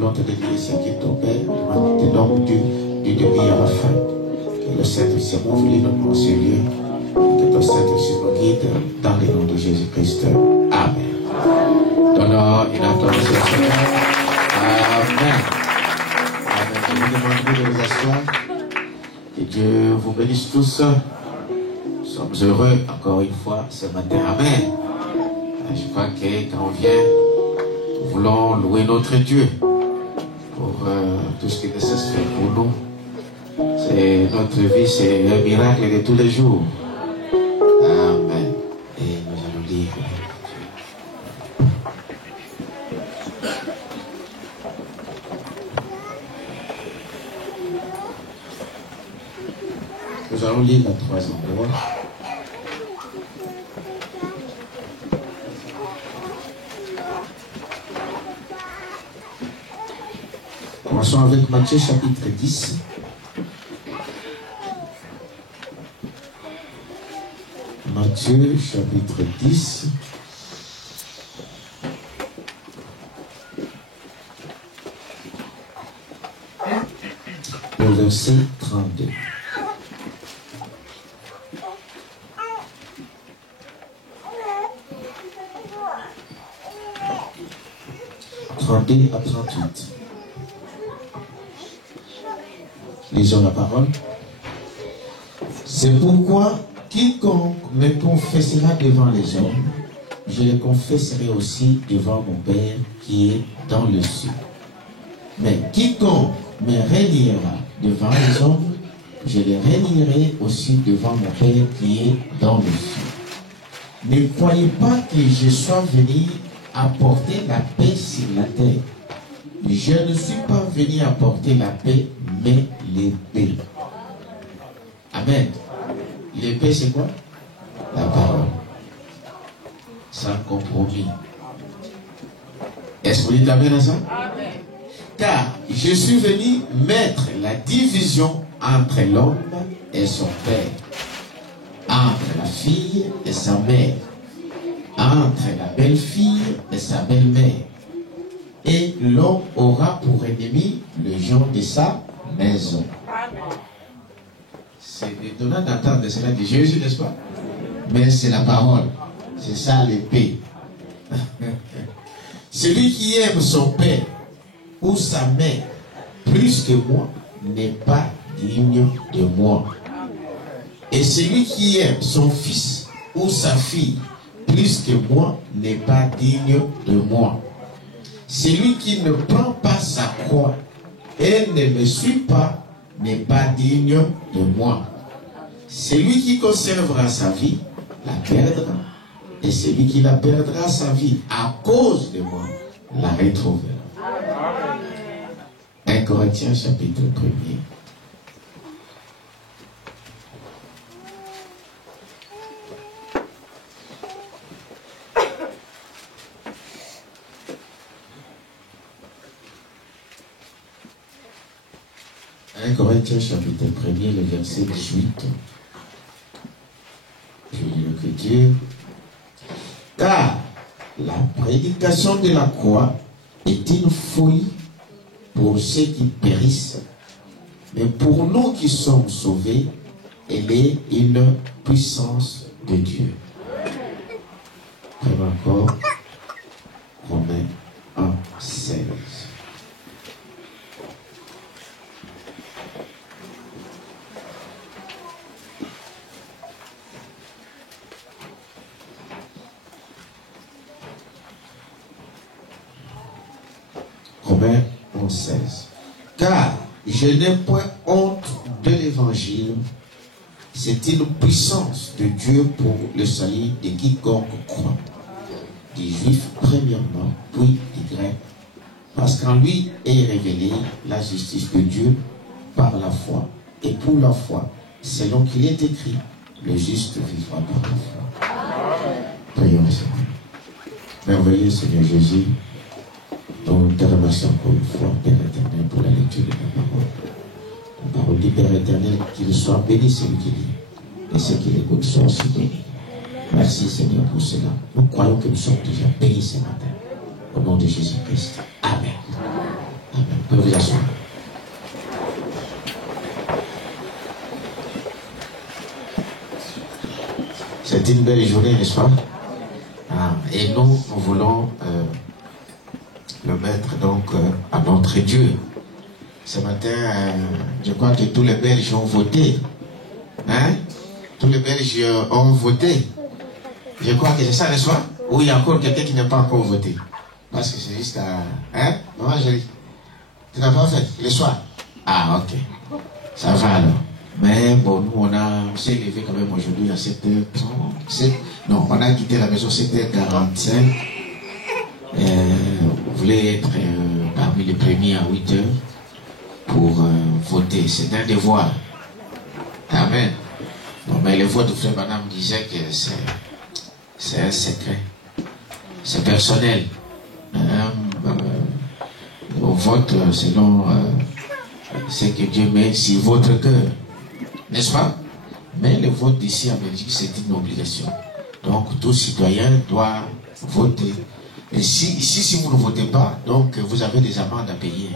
voulons te dédier ce qui est ton Père, tes noms du début à la fin. Que le Saint-Esprit mouvement dans ce lieu. Que ton Saint-Esprit nous guide dans le nom de Jésus-Christ. Amen. Donnons une acclamation au Seigneur. Amen. Amen. Je vous demande de vous asseoir. Que Dieu vous bénisse tous. Nous sommes heureux encore une fois ce matin. Amen. Je crois que quand on vient, nous voulons louer notre Dieu pour tout ce qui est nécessaire pour nous. C'est notre vie, c'est un miracle de tous les jours. Amen. Et nous allons lire. Nous allons lire à 3 endroits. Commençons avec Matthieu chapitre 10. Matthieu chapitre 10. Au verset 32. À 38. Lisons la parole. C'est pourquoi quiconque me confessera devant les hommes, je le confesserai aussi devant mon Père qui est dans le ciel. Mais quiconque me réuniera devant les hommes, je le réunirai aussi devant mon Père qui est dans le ciel. Ne croyez pas que je sois venu apporter la paix sur la terre. Je ne suis pas venu apporter la paix, mais l'épée. Amen. L'épée, c'est quoi? La parole. Sans compromis. Est-ce que vous dites amen à ça? Amen. Car je suis venu mettre la division entre l'homme et son père, entre la fille et sa mère, entre la belle-fille et sa belle-mère. Et l'homme aura pour ennemi le gens de sa maison. C'est étonnant d'entendre cela de Jésus, n'est-ce pas? Mais c'est la parole. C'est ça l'épée. Celui qui aime son père ou sa mère plus que moi n'est pas digne de moi. Et celui qui aime son fils ou sa fille plus que moi n'est pas digne de moi. Celui qui ne prend pas sa croix et ne me suit pas n'est pas digne de moi. Celui qui conservera sa vie la perdra. Et celui qui la perdra sa vie à cause de moi la retrouvera. 1 Corinthiens chapitre 1er. Corinthiens chapitre 1er, le verset 18. Je lis que Dieu. Car la prédication de la croix est une folie pour ceux qui périssent, mais pour nous qui sommes sauvés, elle est une puissance de Dieu. Prenons encore Romains 1, 16. Romains 11, 16. Car je n'ai point honte de l'évangile, c'est une puissance de Dieu pour le salut de quiconque croit, des Juifs premièrement, puis des Grecs, parce qu'en lui est révélée la justice de Dieu par la foi, et pour la foi, selon qu'il est écrit, le juste vivra par la foi. Prions le Seigneur. Merveilleux Seigneur Jésus, nous te remercions encore une fois, Père éternel, pour la lecture de ta parole. La parole du Père éternel, qu'il soit béni celui qui lit, et ceux qui l'écoutent soient aussi bénis. Merci Seigneur pour cela. Nous croyons que nous sommes déjà bénis ce matin. Au nom de Jésus-Christ. Amen. Vous pouvez vous asseoir. C'est une belle journée, n'est-ce pas? Et nous voulons le mettre donc à notre Dieu. Ce matin, je crois que tous les Belges ont voté. Hein? Tous les Belges ont voté. Je crois que c'est ça, n'est-ce pas? Ou il y a encore quelqu'un qui n'a pas encore voté? Parce que c'est juste à... Hein? Maman chérie, tu n'as pas fait le soir? Ah, ok. Ça va alors. Mais bon, nous, on s'est levé quand même aujourd'hui à 7h30. Non, on a quitté la maison 7h45. Vous voulez être parmi les premiers à 8h pour voter. C'est un devoir. Amen. Bon, mais le vote de Frère Branham disait que c'est un secret. C'est personnel. On vote selon ce que Dieu met sur votre cœur. N'est-ce pas? Mais le vote ici en Belgique, c'est une obligation. Donc, tout citoyen doit voter. Et ici, si vous ne votez pas, donc vous avez des amendes à payer.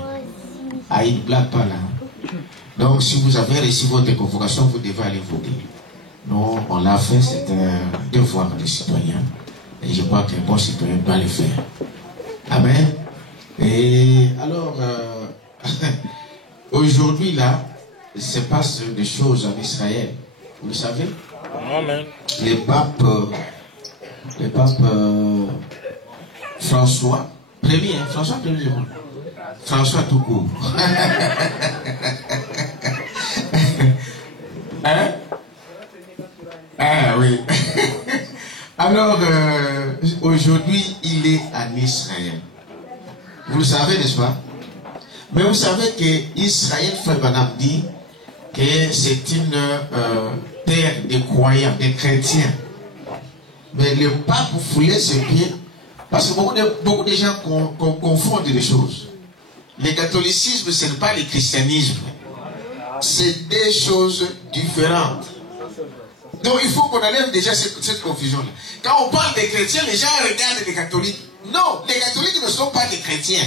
Ah, il ne blague pas là. Donc, si vous avez reçu votre convocation, vous devez aller voter. Non, on l'a fait, c'est un devoir de citoyen. Et je crois qu'un bon citoyen doit le faire. Amen. Et alors, aujourd'hui là, il se passe des choses en Israël. Vous le savez? Amen. Le pape François Premier, François Premier, François tout court. Hein? Ah oui. Alors, aujourd'hui, il est en Israël. Vous le savez, n'est-ce pas? Mais vous savez que Israël, Frère Branham dit que c'est une terre de croyants, de chrétiens. Mais le pape foulait ses pieds parce que beaucoup de gens confondent les choses. Le catholicisme, ce n'est pas le christianisme. C'est des choses différentes. Donc il faut qu'on enlève déjà cette confusion-là. Quand on parle des chrétiens, les gens regardent les catholiques. Non, les catholiques ne sont pas des chrétiens.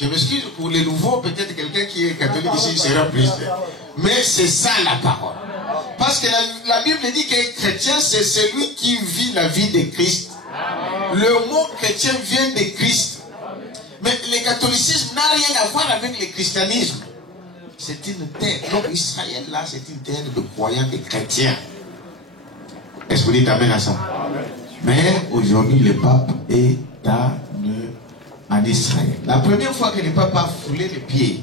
Je m'excuse pour les nouveaux, peut-être quelqu'un qui est catholique ici sera plus. Mais c'est ça la parole. Parce que la Bible dit que chrétien, c'est celui qui vit la vie de Christ. Le mot chrétien vient de Christ. Mais le catholicisme n'a rien à voir avec le christianisme. C'est une terre. Donc Israël, là, c'est une terre de croyants, de chrétiens. Est-ce que vous dites amen à ça? Mais aujourd'hui, le pape est en Israël. La première fois que le pape a foulé les pieds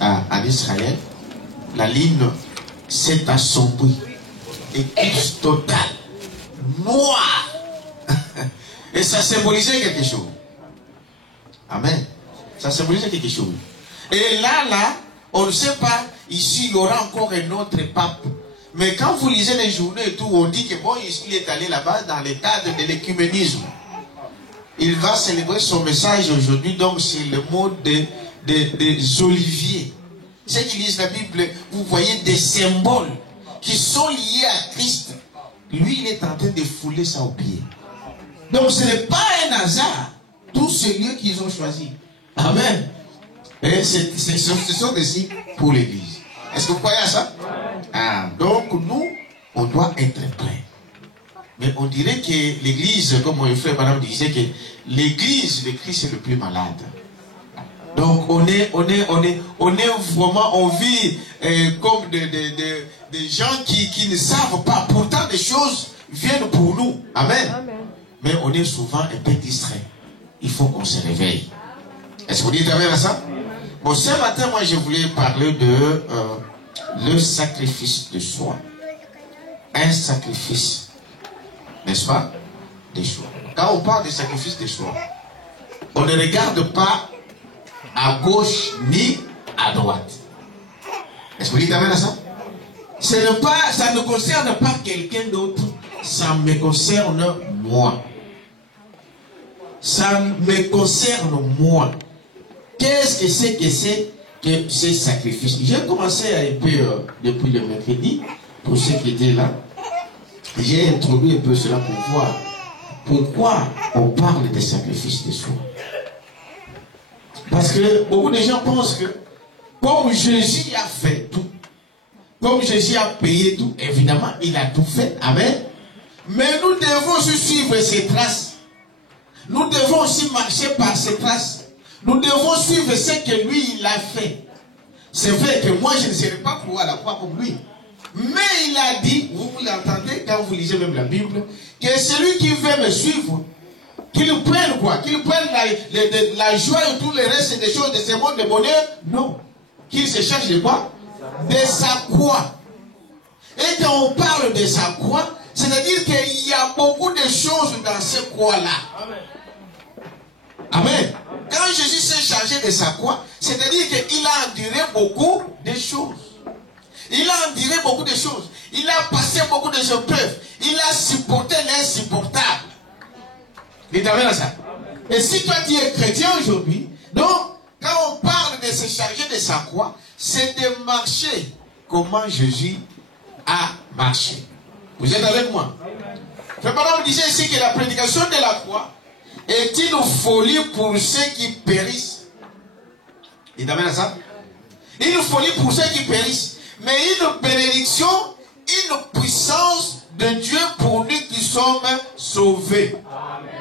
en Israël, la ligne s'est assombrie. Éclipse totale. Noir. Et ça symbolisait quelque chose. Amen. Ça symbolisait quelque chose. Et là, on ne sait pas, ici, il y aura encore un autre pape. Mais quand vous lisez les journaux et tout, on dit que bon, il est allé là-bas dans le cadre de l'écuménisme. Il va célébrer son message aujourd'hui, donc c'est le mot des oliviers. Ceux qui lisent la Bible, vous voyez des symboles qui sont liés à Christ. Lui, il est en train de fouler ça aux pieds. Donc ce n'est pas un hasard, tous ces lieux qu'ils ont choisis. Amen. Et ce sont des signes pour l'Église. Est-ce que vous croyez à ça? Donc nous, on doit être prêts. Mais on dirait que l'Église, comme mon frère Madame disait, que l'Église de Christ est le plus malade. Donc on est vraiment, on vit comme des gens qui ne savent pas. Pourtant des choses viennent pour nous. Amen. Mais on est souvent un peu distrait. Il faut qu'on se réveille. Est-ce que vous dites amen à ça? Bon, ce matin, moi, je voulais parler de le sacrifice de soi. Un sacrifice, n'est-ce pas, de soi. Quand on parle de sacrifice de soi, on ne regarde pas à gauche ni à droite. Est-ce que vous dites amen à ça? Ça ne concerne pas quelqu'un d'autre, ça me concerne moi. Ça me concerne moi. Qu'est-ce que c'est que ce sacrifice? J'ai commencé un peu depuis le mercredi, pour ceux qui étaient là. J'ai introduit un peu cela pour voir pourquoi on parle des sacrifices de soi. Parce que beaucoup de gens pensent que comme Jésus a fait tout, comme Jésus a payé tout, évidemment, il a tout fait. Amen. Mais nous devons aussi suivre ses traces. Nous devons aussi marcher par ses traces. Nous devons suivre ce que lui, il a fait. C'est vrai que moi, je ne serai pas pour à la croix comme lui. Mais il a dit, vous l'entendez quand vous lisez même la Bible, que celui qui veut me suivre, qu'il prenne quoi? Qu'il prenne la joie et tout le reste des choses de ce monde de bonheur? Non. Qu'il se charge de quoi? De sa croix. Et quand on parle de sa croix, c'est-à-dire qu'il y a beaucoup de choses dans cette croix-là. Amen. Quand Jésus s'est chargé de sa croix, c'est-à-dire qu'il a enduré beaucoup de choses. Il a enduré beaucoup de choses. Il a passé beaucoup de épreuves. Il a supporté l'insupportable. Et amen à ça. Et si toi tu es chrétien aujourd'hui, donc quand on parle de se charger de sa croix, c'est de marcher comment Jésus a marché. Vous êtes avec moi? Le parole disait ici que la prédication de la croix est une folie pour ceux qui périssent. Il t'amène à ça? Une folie pour ceux qui périssent, mais une bénédiction, une puissance de Dieu pour nous qui sommes sauvés. Amen.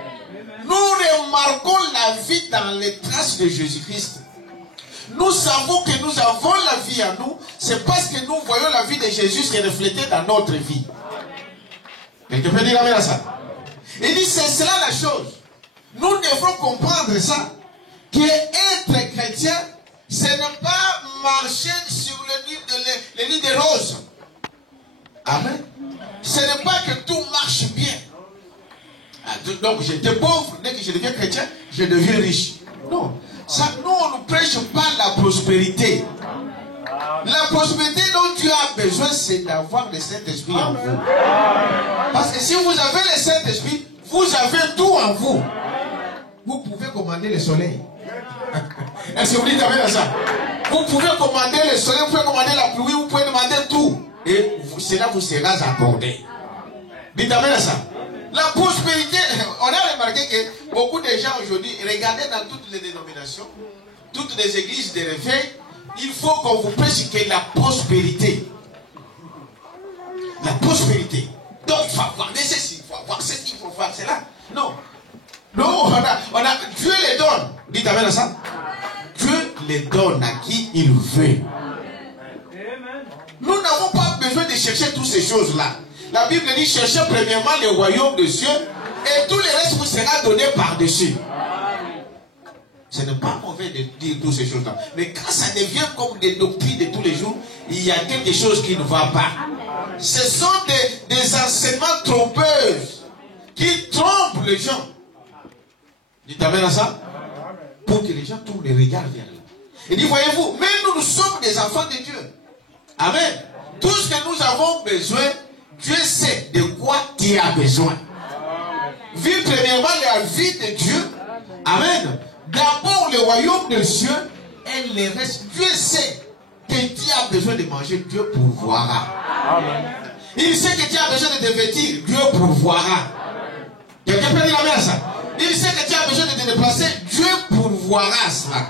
Nous remarquons la vie dans les traces de Jésus-Christ. Nous savons que nous avons la vie en nous, c'est parce que nous voyons la vie de Jésus se refléter dans notre vie. Quelqu'un peut dire amen à ça? Il dit c'est cela la chose. Nous devons comprendre ça, que être chrétien, ce n'est pas marcher sur le lit de roses. Amen. Ce n'est pas que tout marche bien. Donc j'étais pauvre, dès que je deviens chrétien, je deviens riche. Non. Ça, nous, on ne prêche pas la prospérité. La prospérité dont Dieu a besoin, c'est d'avoir le Saint-Esprit en vous. Parce que si vous avez le Saint-Esprit, vous avez tout en vous. Vous pouvez commander le soleil. Est-ce que vous dites amen à ça? Vous pouvez commander le soleil, vous pouvez commander la pluie, vous pouvez demander tout. Et cela vous sera accordé. Dites amen à ça. La prospérité, on a remarqué que beaucoup de gens aujourd'hui, regardez dans toutes les dénominations, toutes les églises de réveil, il faut qu'on vous prêche que la prospérité. La prospérité. Donc il faut avoir des ceci, il faut avoir ceci, il faut avoir cela. Non. Non, Dieu les donne. Dites amen à ça. Dieu les donne à qui il veut. Nous n'avons pas besoin de chercher toutes ces choses-là. La Bible dit cherchez premièrement le royaume de Dieu et tout le reste vous sera donné par-dessus. Ce n'est pas mauvais de dire toutes ces choses-là. Mais quand ça devient comme des doctrines de tous les jours, il y a quelque chose qui ne va pas. Ce sont des enseignements trompeuses qui trompent les gens. Dites amen à ça. Pour que les gens tournent les regards vers lui. Il dit, voyez-vous, même nous sommes des enfants de Dieu. Amen. Tout ce que nous avons besoin, Dieu sait de quoi tu as besoin. Vis premièrement la vie de Dieu. Amen. D'abord le royaume de Dieu et le reste. Dieu sait que tu as besoin de manger, Dieu pourvoira. Amen. Il sait que tu as besoin de te vêtir, Dieu pourvoira. Quelqu'un peut dire amen à ça? Il sait que tu as besoin de te déplacer, Dieu pourvoira cela.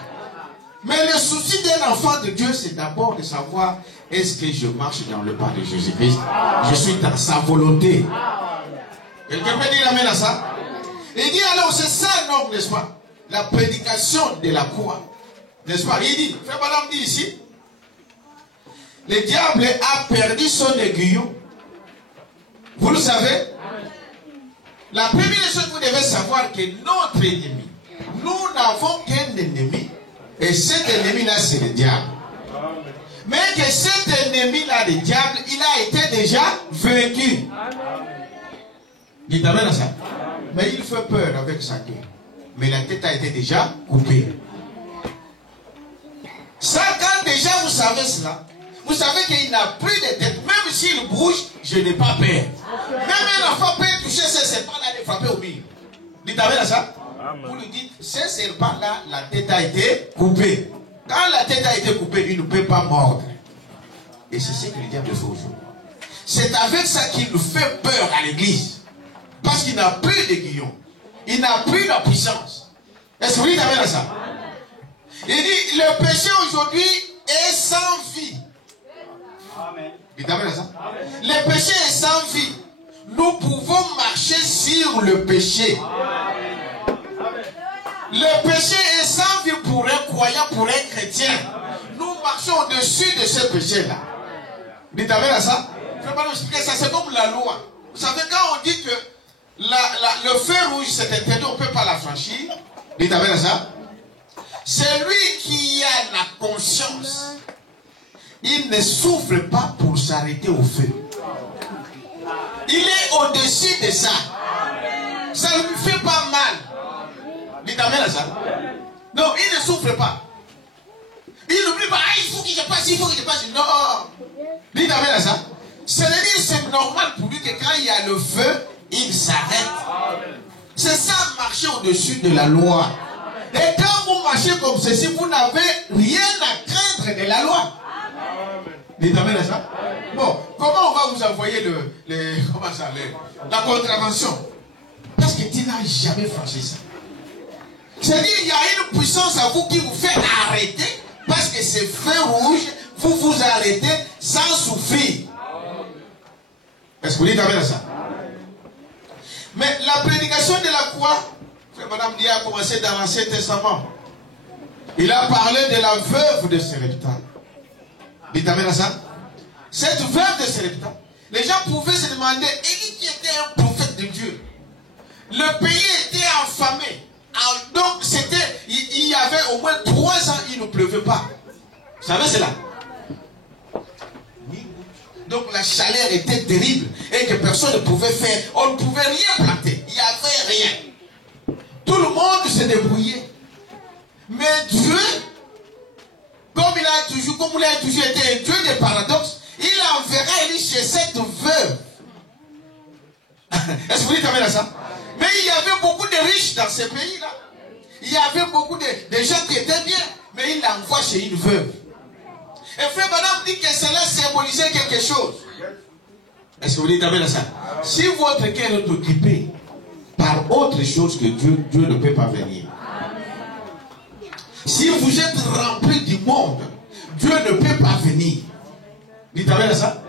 Mais le souci d'un enfant de Dieu, c'est d'abord de savoir est-ce que je marche dans le pas de Jésus-Christ? Je suis dans sa volonté. Quelqu'un peut dire amen à ça? Il dit alors, c'est ça non, n'est-ce pas? La prédication de la croix. N'est-ce pas? Il dit, Frère Madame dit ici, le diable a perdu son aiguillon. Vous le savez? La première chose que vous devez savoir que notre ennemi, nous n'avons qu'un ennemi, et cet ennemi-là, c'est le diable. Mais que cet ennemi-là, le diable, il a été déjà vaincu. Dites amen à ça. Mais il fait peur avec sa queue. Mais la tête a été déjà coupée. Ça, quand déjà vous savez cela, vous savez qu'il n'a plus de tête. Même s'il bouge, je n'ai pas peur. Même un enfant peut toucher ce serpent-là et frapper au mur. Dites amen à ça. Vous lui dites, ce serpent-là, la tête a été coupée. Quand la tête a été coupée, il ne peut pas mordre. Et c'est ce que le diable fait aujourd'hui. C'est avec ça qu'il nous fait peur à l'église. Parce qu'il n'a plus d'aiguillon. Il n'a plus la puissance. Est-ce que vous dites amen à ça? Il dit, le péché aujourd'hui est sans vie. Amen. Dites amen à ça. Le péché est sans vie. Nous pouvons marcher sur le péché. Le péché est sans vie pour un croyant, pour un chrétien. Nous marchons au-dessus de ce péché-là. Dites amen à ça. Je ne vais pas vous expliquer ça, c'est comme la loi. Vous savez, quand on dit que le feu rouge c'est interdit, on ne peut pas la franchir. Dites amen à ça. Celui qui a la conscience, il ne souffre pas pour s'arrêter au feu. Il est au-dessus de ça. Ça ne lui fait pas mal. Dites amen à ça. Non, il ne souffre pas. Il n'oublie pas, il faut que je passe, il faut que je passe. Non. Dites amen à ça. C'est-à-dire, c'est normal pour lui que quand il y a le feu, il s'arrête. C'est ça, marcher au-dessus de la loi. Et quand vous marchez comme ceci, vous n'avez rien à craindre de la loi. Dites amen à ça. Bon, comment on va vous envoyer la contravention? Parce que tu n'as jamais franchi ça. C'est-à-dire, il y a une puissance à vous qui vous fait arrêter, parce que c'est feu rouge, vous vous arrêtez sans souffrir. Est-ce que vous dites amen à ça? Mais la prédication de la croix, Madame Dia a commencé dans l'Ancien Testament. Il a parlé de la veuve de Sarepta. Dites amen à ça. Cette veuve de Sarepta, les gens pouvaient se demander, Élie qui était un prophète de Dieu. Le pays était affamé. Donc il y avait au moins 3 ans, il ne pleuvait pas. Vous savez cela? Donc la chaleur était terrible et que personne ne pouvait faire. On ne pouvait rien planter. Il n'y avait rien. Tout le monde se débrouillait. Mais Dieu, comme il a toujours été un Dieu des paradoxes, il enverra Élie chez cette veuve. Est-ce que vous dites amen à ça? Mais il y avait beaucoup de riches dans ce pays-là. Il y avait beaucoup de gens qui étaient bien. Mais il l'envoie chez une veuve. Et frère Madame dit que cela symbolisait quelque chose. Est-ce que vous dites amen à ça? Si votre cœur est occupé par autre chose que Dieu, Dieu ne peut pas venir. Si vous êtes rempli du monde, Dieu ne peut pas venir. Dites amen à ça?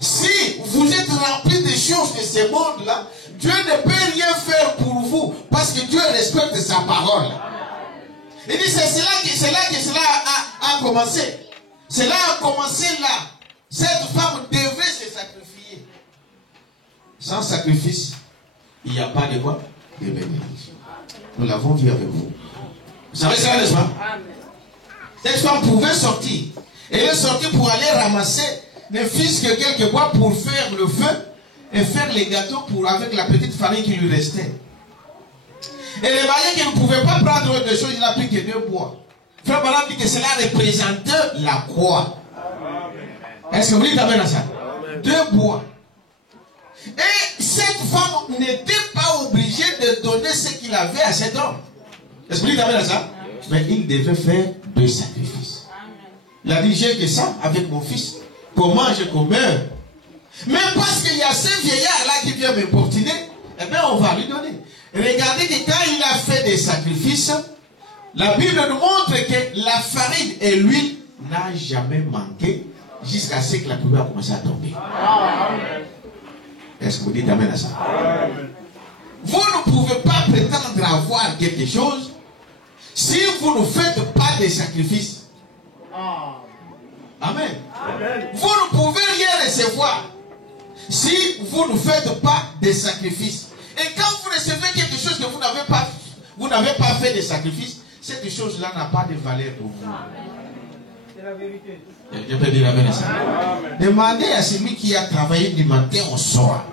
Si vous êtes rempli des choses de ce monde-là, Dieu ne peut rien faire pour vous parce que Dieu respecte sa parole. Il dit c'est là que cela a commencé. Cela a commencé là. Cette femme devait se sacrifier. Sans sacrifice, il n'y a pas de quoi? De bénédiction. Nous l'avons vu avec vous. Vous savez cela, n'est-ce pas? Cette femme pouvait sortir. Elle est sortie pour aller ramasser ne fût-ce que quelques bois pour faire le feu et faire les gâteaux avec la petite farine qui lui restait. Et le mari qui ne pouvait pas prendre autre chose, il n'a pris que 2 bois. Frère Branham dit que cela représente la croix. Est-ce que vous dites amen à ça? 2 bois. Et cette femme n'était pas obligée de donner ce qu'il avait à cet homme. Est-ce que vous dites amen à ça? Mais il devait faire 2 sacrifices. Il a dit, j'ai que ça avec mon fils. Comment je meurs? Mais parce qu'il y a ce vieillard-là qui vient m'importuner, eh bien on va lui donner. Regardez que quand il a fait des sacrifices, la Bible nous montre que la farine et l'huile n'a jamais manqué jusqu'à ce que la pluie a commencé à tomber. Est-ce que vous dites amen à ça? Vous ne pouvez pas prétendre avoir quelque chose si vous ne faites pas de sacrifices. Amen. Vous ne pouvez rien recevoir si vous ne faites pas de sacrifices. Et quand vous recevez quelque chose que vous n'avez pas fait de sacrifice, cette chose-là n'a pas de valeur pour vous. C'est la vérité. Je peux dire amen à ça. Demandez à celui qui a travaillé du matin au soir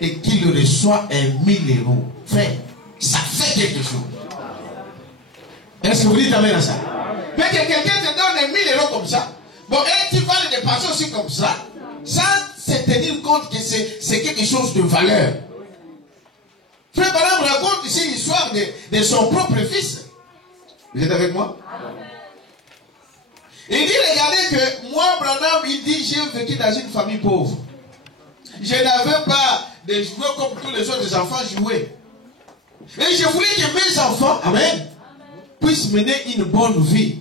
et qui le reçoit 1000 euros. Frère, ça fait quelque chose. Est-ce que vous dites amen à ça? Mais que quelqu'un te donne 1000 euros comme ça, bon, et tu vas le dépasser aussi comme ça, sans se tenir compte que c'est quelque chose de valeur. Frère Branham raconte ici l'histoire de son propre fils. Vous êtes avec moi? Il dit, regardez que moi, Branham, il dit, j'ai vécu dans une famille pauvre. Je n'avais pas de jouets comme tous les autres enfants jouaient. Et je voulais que mes enfants, amen, puisse mener une bonne vie.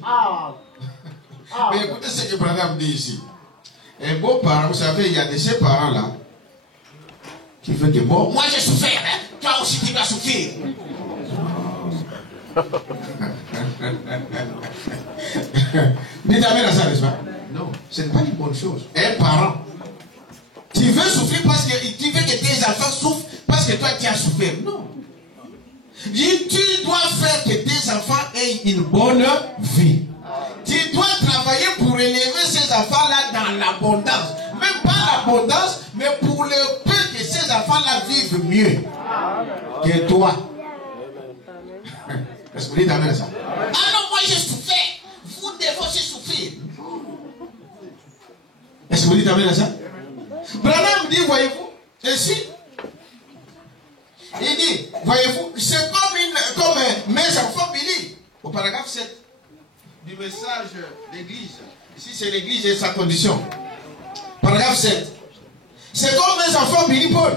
Mais écoutez ce que Branham dit ici. Un beau parent, vous savez, il y a de ces parents-là qui veulent que bon, moi j'ai souffert, hein? Toi aussi tu vas souffrir. Dites amen à ça, n'est-ce pas? Non, ce n'est pas une bonne chose. Un parent, tu veux souffrir parce que tu veux que tes enfants souffrent parce que toi tu as souffert. Non. Tu dois faire que tes enfants aient une bonne vie. Tu dois travailler pour élever ces enfants-là dans l'abondance. Même pas l'abondance, mais pour le peu que ces enfants-là vivent mieux que toi. Est-ce que vous dites amen à ça? Ah non, moi j'ai souffert. Vous devez aussi souffrir. Est-ce que vous dites amen à ça? Branham dit, voyez-vous, ici, il dit, voyez-vous, c'est comme mes enfants Billy, au paragraphe 7 du message d'église. Ici, c'est l'église et sa condition. Paragraphe 7. C'est comme mes enfants Billy Paul.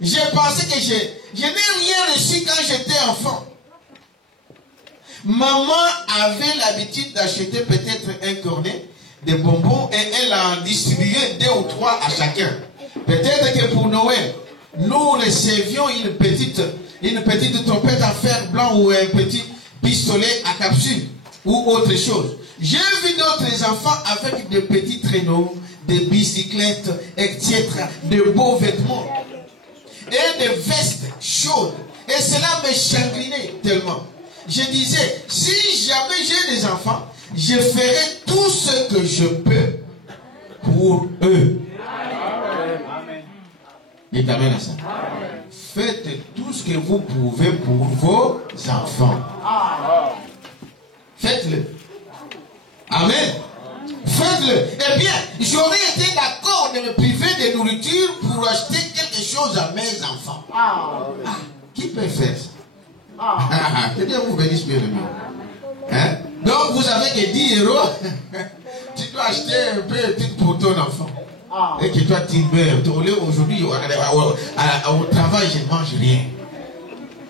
J'ai pensé que je n'ai rien reçu quand j'étais enfant. Maman avait l'habitude d'acheter peut-être un cornet de bonbons et elle en distribuait 2 ou 3 à chacun. Peut-être que pour Noël, nous recevions une petite trompette en fer blanc ou un petit pistolet à capsule ou autre chose. J'ai vu d'autres enfants avec de petits traîneaux, des bicyclettes, etc., de beaux vêtements et des vestes chaudes. Et cela me chagrinait tellement. Je disais, si jamais j'ai des enfants, je ferai tout ce que je peux pour eux. Dites amen à ça. Faites tout ce que vous pouvez pour vos enfants. Faites-le. Amen. Faites-le. Eh bien, j'aurais été d'accord de me priver de nourriture pour acheter quelque chose à mes enfants. Qui peut faire ça? Que Dieu vous bénisse bien le mieux. Hein? Donc vous avez que 10 euros. Tu dois acheter un peu pour ton enfant. Et que toi tu meurs. Aujourd'hui au travail je ne mange rien.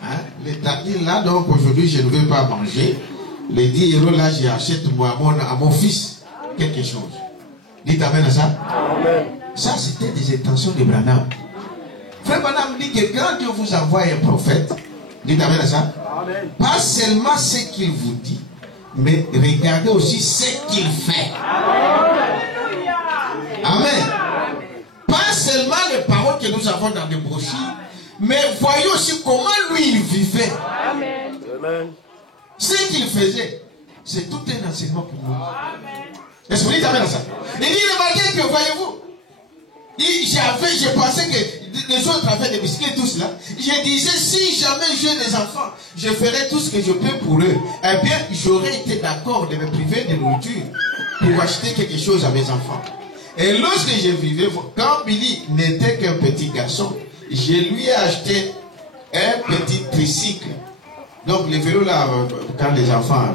Hein? Les tartines là, donc aujourd'hui je ne vais pas manger. Les 10 euros là, j'achète à mon fils quelque chose. Dites amen à ça. Amen. Ça c'était des intentions de Branham. Frère Branham dit que quand Dieu vous envoie un prophète, dites amen à ça. Amen. Pas seulement ce qu'il vous dit, mais regardez aussi ce qu'il fait. Amen. Pas seulement les paroles que nous avons dans des brochures, mais voyez aussi comment lui il vivait. Amen. Ce qu'il faisait, c'est tout un enseignement pour nous. Est-ce que vous dites amen à ça? Il dit, remarquez que, voyez-vous, j'ai pensé que les autres avaient des bicyclettes, tout cela. Je disais, si jamais j'ai des enfants, je ferai tout ce que je peux pour eux. Eh bien, j'aurais été d'accord de me priver de nourriture pour acheter quelque chose à mes enfants. Et lorsque je vivais, quand Billy n'était qu'un petit garçon, je lui ai acheté un petit tricycle. Donc, les vélos là, quand les enfants,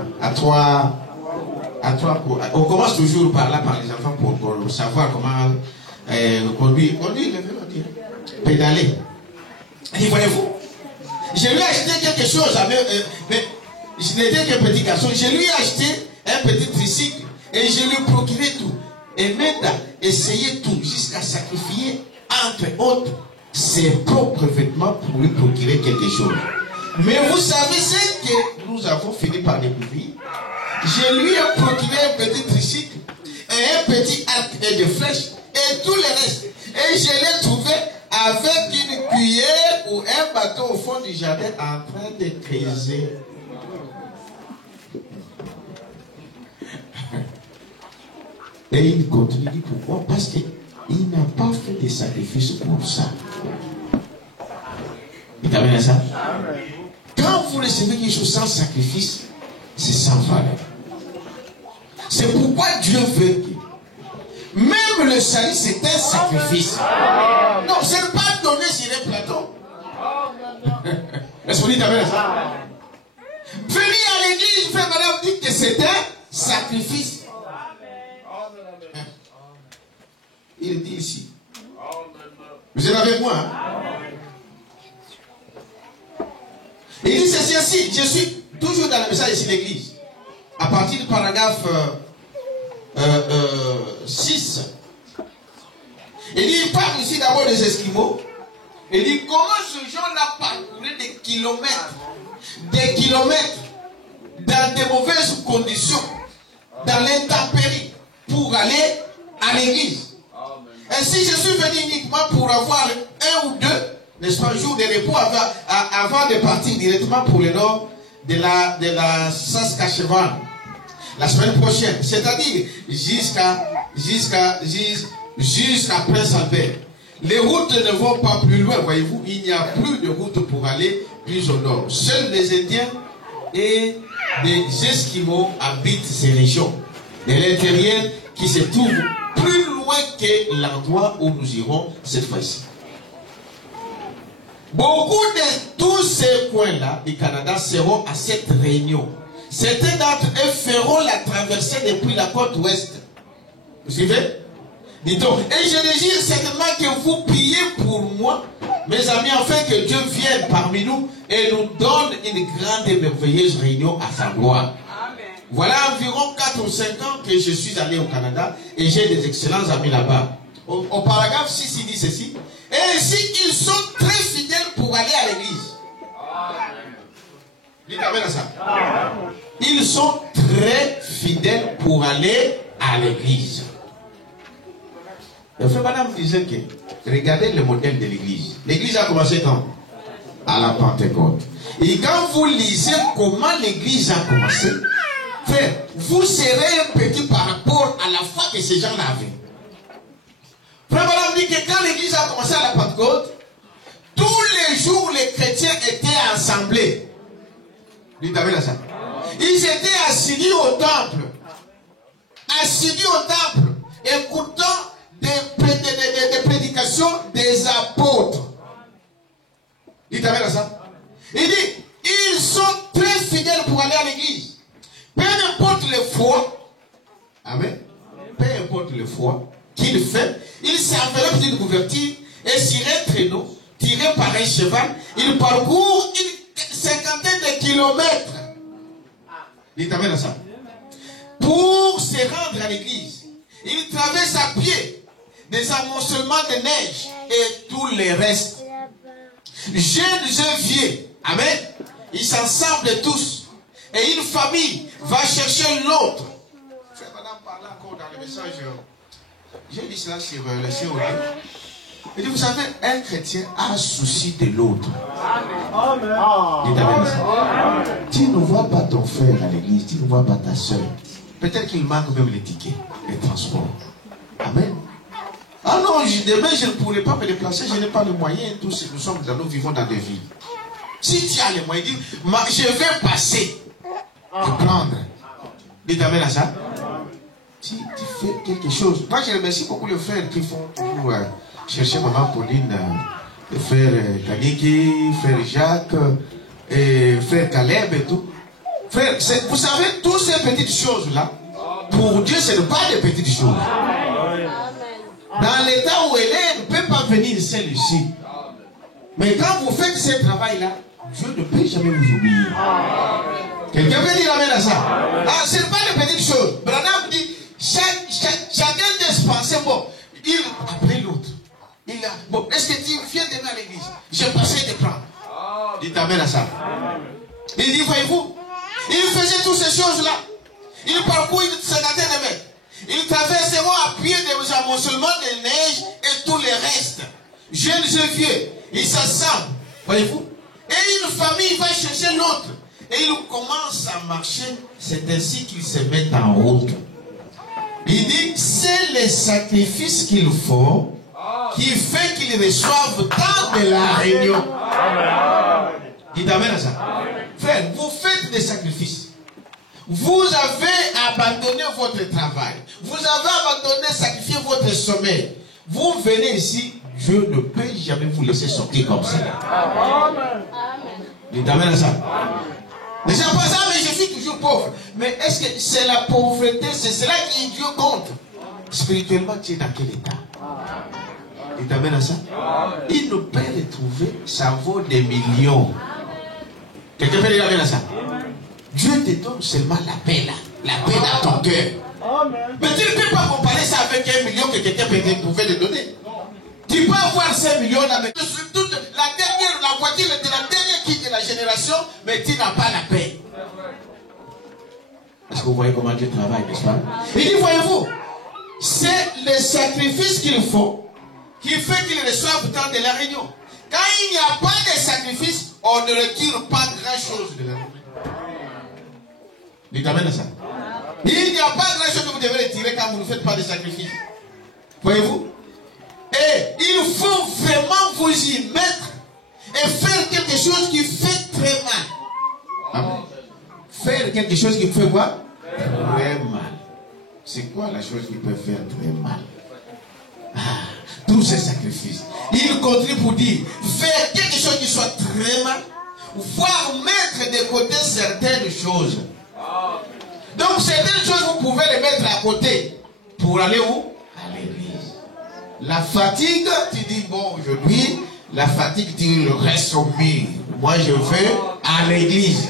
on commence toujours par là, par les enfants, pour savoir comment conduire les vélos, pédaler. Et voyez-vous, je lui ai acheté quelque chose, mais je n'étais qu'un petit garçon, je lui ai acheté un petit tricycle et je lui ai procuré tout. Et Meda essayait tout jusqu'à sacrifier, entre autres, ses propres vêtements pour lui procurer quelque chose. Mais vous savez ce que nous avons fini par découvrir? Je lui ai procuré un petit tricycle et un petit arc et des flèches et tout le reste. Et je l'ai trouvé avec une cuillère ou un bâton au fond du jardin en train de creuser. Et il continue, il dit pourquoi? Parce qu'il n'a pas fait de sacrifice pour ça. Il t'amène à ça? Quand vous recevez quelque chose sans sacrifice, c'est sans valeur. C'est pourquoi Dieu veut que même le salut, c'est un sacrifice. Non, c'est pas donné sur un plateau. Est-ce que vous dites amen à ça? Venir à l'église, frère madame, dit que c'est un sacrifice. Il dit ici. Vous êtes avec moi? Hein? Il dit ceci ainsi, je suis toujours dans le message ici l'église, à partir du paragraphe 6, il dit, il parle ici d'abord des Esquimaux. Il dit comment ce gens-là parcouraient des kilomètres dans des mauvaises conditions, dans l'intempérie, pour aller à l'église. Ainsi, je suis venu uniquement pour avoir un ou deux, n'est-ce pas, jours de repos avant de partir directement pour le nord de la Saskatchewan la semaine prochaine, c'est-à-dire jusqu'à Prince Albert. Les routes ne vont pas plus loin, voyez-vous, il n'y a plus de route pour aller plus au nord. Seuls les Indiens et les Esquimaux habitent ces régions de l'intérieur qui se trouvent plus loin que l'endroit où nous irons cette fois-ci. Beaucoup de tous ces coins-là du Canada seront à cette réunion. Certains d'entre eux feront la traversée depuis la côte ouest. Vous suivez? Dit-on. Et je désire certainement que vous priez pour moi, mes amis, afin que Dieu vienne parmi nous et nous donne une grande et merveilleuse réunion à sa gloire. Amen. Voilà environ 4 ou 5 ans que je suis allé au Canada et j'ai des excellents amis là-bas. Au paragraphe 6, il dit ceci. Et ici, ils sont très fidèles pour aller à l'église. Dites amen à ça. Ils sont très fidèles pour aller à l'église. Le frère Madame disait que, regardez le modèle de l'église. L'église a commencé quand? À la Pentecôte. Et quand vous lisez comment l'église a commencé, frère, vous serez un petit par rapport à la foi que ces gens avaient. Frère Madame dit que quand l'église a commencé à la Pentecôte, tous les jours les chrétiens étaient assemblés. Dites amen à ça. Ils étaient assidus au temple. Assidus au temple, écoutant des prédications des apôtres. Dites amen à ça. Il dit, ils sont très fidèles pour aller à l'église. Peu importe le foi, amen, peu importe le foi qu'il fait, il s'enveloppe d'une couverture et sur un traîneau, tiré par un cheval, il parcourt une cinquantaine de kilomètres. Dites amen à ça. Pour se rendre à l'église, il traverse à pied des amoncellements de neige et tout le reste. Jeunes et vieux, amen, ils s'assemblent tous. Et une famille va chercher l'autre. Frère Madame parlait encore dans le message. J'ai dit cela sur le CO2. Il dit, vous savez, un chrétien a souci de l'autre. Amen. Tu ne vois pas ton frère à l'église, tu ne vois pas ta soeur. Peut-être qu'il manque même les tickets, les transports. Amen. Ah non, demain je ne pourrai pas me déplacer, je n'ai pas les moyens. Tous nous vivons dans des villes. Si tu as les moyens, je vais passer. Te prendre. Dites amen à ça. Tu fais quelque chose. Moi je remercie beaucoup les frères qui font toujours chercher maman Pauline, le frère Kaniki, frère Jacques, et frère Caleb et tout. Frère, vous savez, toutes ces petites choses-là, pour Dieu, ce n'est pas des petites choses. Dans l'état où elle est, elle ne peut pas venir seule ici. Mais quand vous faites ce travail-là, Dieu ne peut jamais vous oublier. Quelqu'un peut dire amen à ça? Ah, ce n'est pas des petites choses. Branham dit, chacun dépensé, bon, il après l'autre. Bon, est-ce que tu viens de à l'église? J'ai passé de prendre. Dites amen à ça. Il dit, voyez-vous, il faisait toutes ces choses-là. Il parcourt une cinquantaine de mètres. Il traverseront à pied des amoncellements de neige et tout le reste. Jeunes et vieux, ils s'assemblent. Voyez-vous? Et une famille va chercher l'autre. Et ils commencent à marcher. C'est ainsi qu'ils se mettent en route. Il dit, c'est les sacrifices qu'ils font qui fait qu'ils reçoivent tant de la réunion. Dites amen à ça. Frère, vous faites des sacrifices. Vous avez abandonné votre travail. Vous avez abandonné, sacrifié votre sommeil. Vous venez ici, Dieu ne peut jamais vous laisser sortir comme ça. Dites amen à ça. Ne sais pas ça, mais je suis toujours pauvre. Mais est-ce que c'est la pauvreté, c'est cela qui Dieu compte? Spirituellement, tu es dans quel état? Dites amen à ça. Il ne peut retrouver, ça vaut des millions. Quelqu'un peut dire amen à ça? Dieu te donne seulement la paix là. La paix dans ton cœur. Mais tu ne peux pas comparer ça avec 1 million que quelqu'un pouvait te donner. Tu peux avoir 5 millions là, mais surtout la voiture de la dernière qui de la génération, mais tu n'as pas la paix. Est-ce que vous voyez comment Dieu travaille, n'est-ce pas? Il dit, voyez-vous, c'est le sacrifice qu'ils font qui fait qu'ils reçoivent tant de la réunion. Quand il n'y a pas de sacrifice, on ne retire pas grand-chose de la réunion. Dites amen à ça. Il n'y a pas grand-chose que vous devez retirer quand vous ne faites pas de sacrifice. Voyez-vous? Et il faut vraiment vous y mettre et faire quelque chose qui fait très mal. Amen. Faire quelque chose qui fait quoi? Très mal. C'est quoi la chose qui peut faire très mal? Tous ces sacrifices. Il continue pour dire, faire quelque chose qui soit très mal, voire mettre de côté certaines choses. Donc certaines choses, vous pouvez les mettre à côté. Pour aller où? À l'église. La fatigue, tu dis, bon, aujourd'hui, la fatigue, tu restes au mur. Moi, je vais à l'église.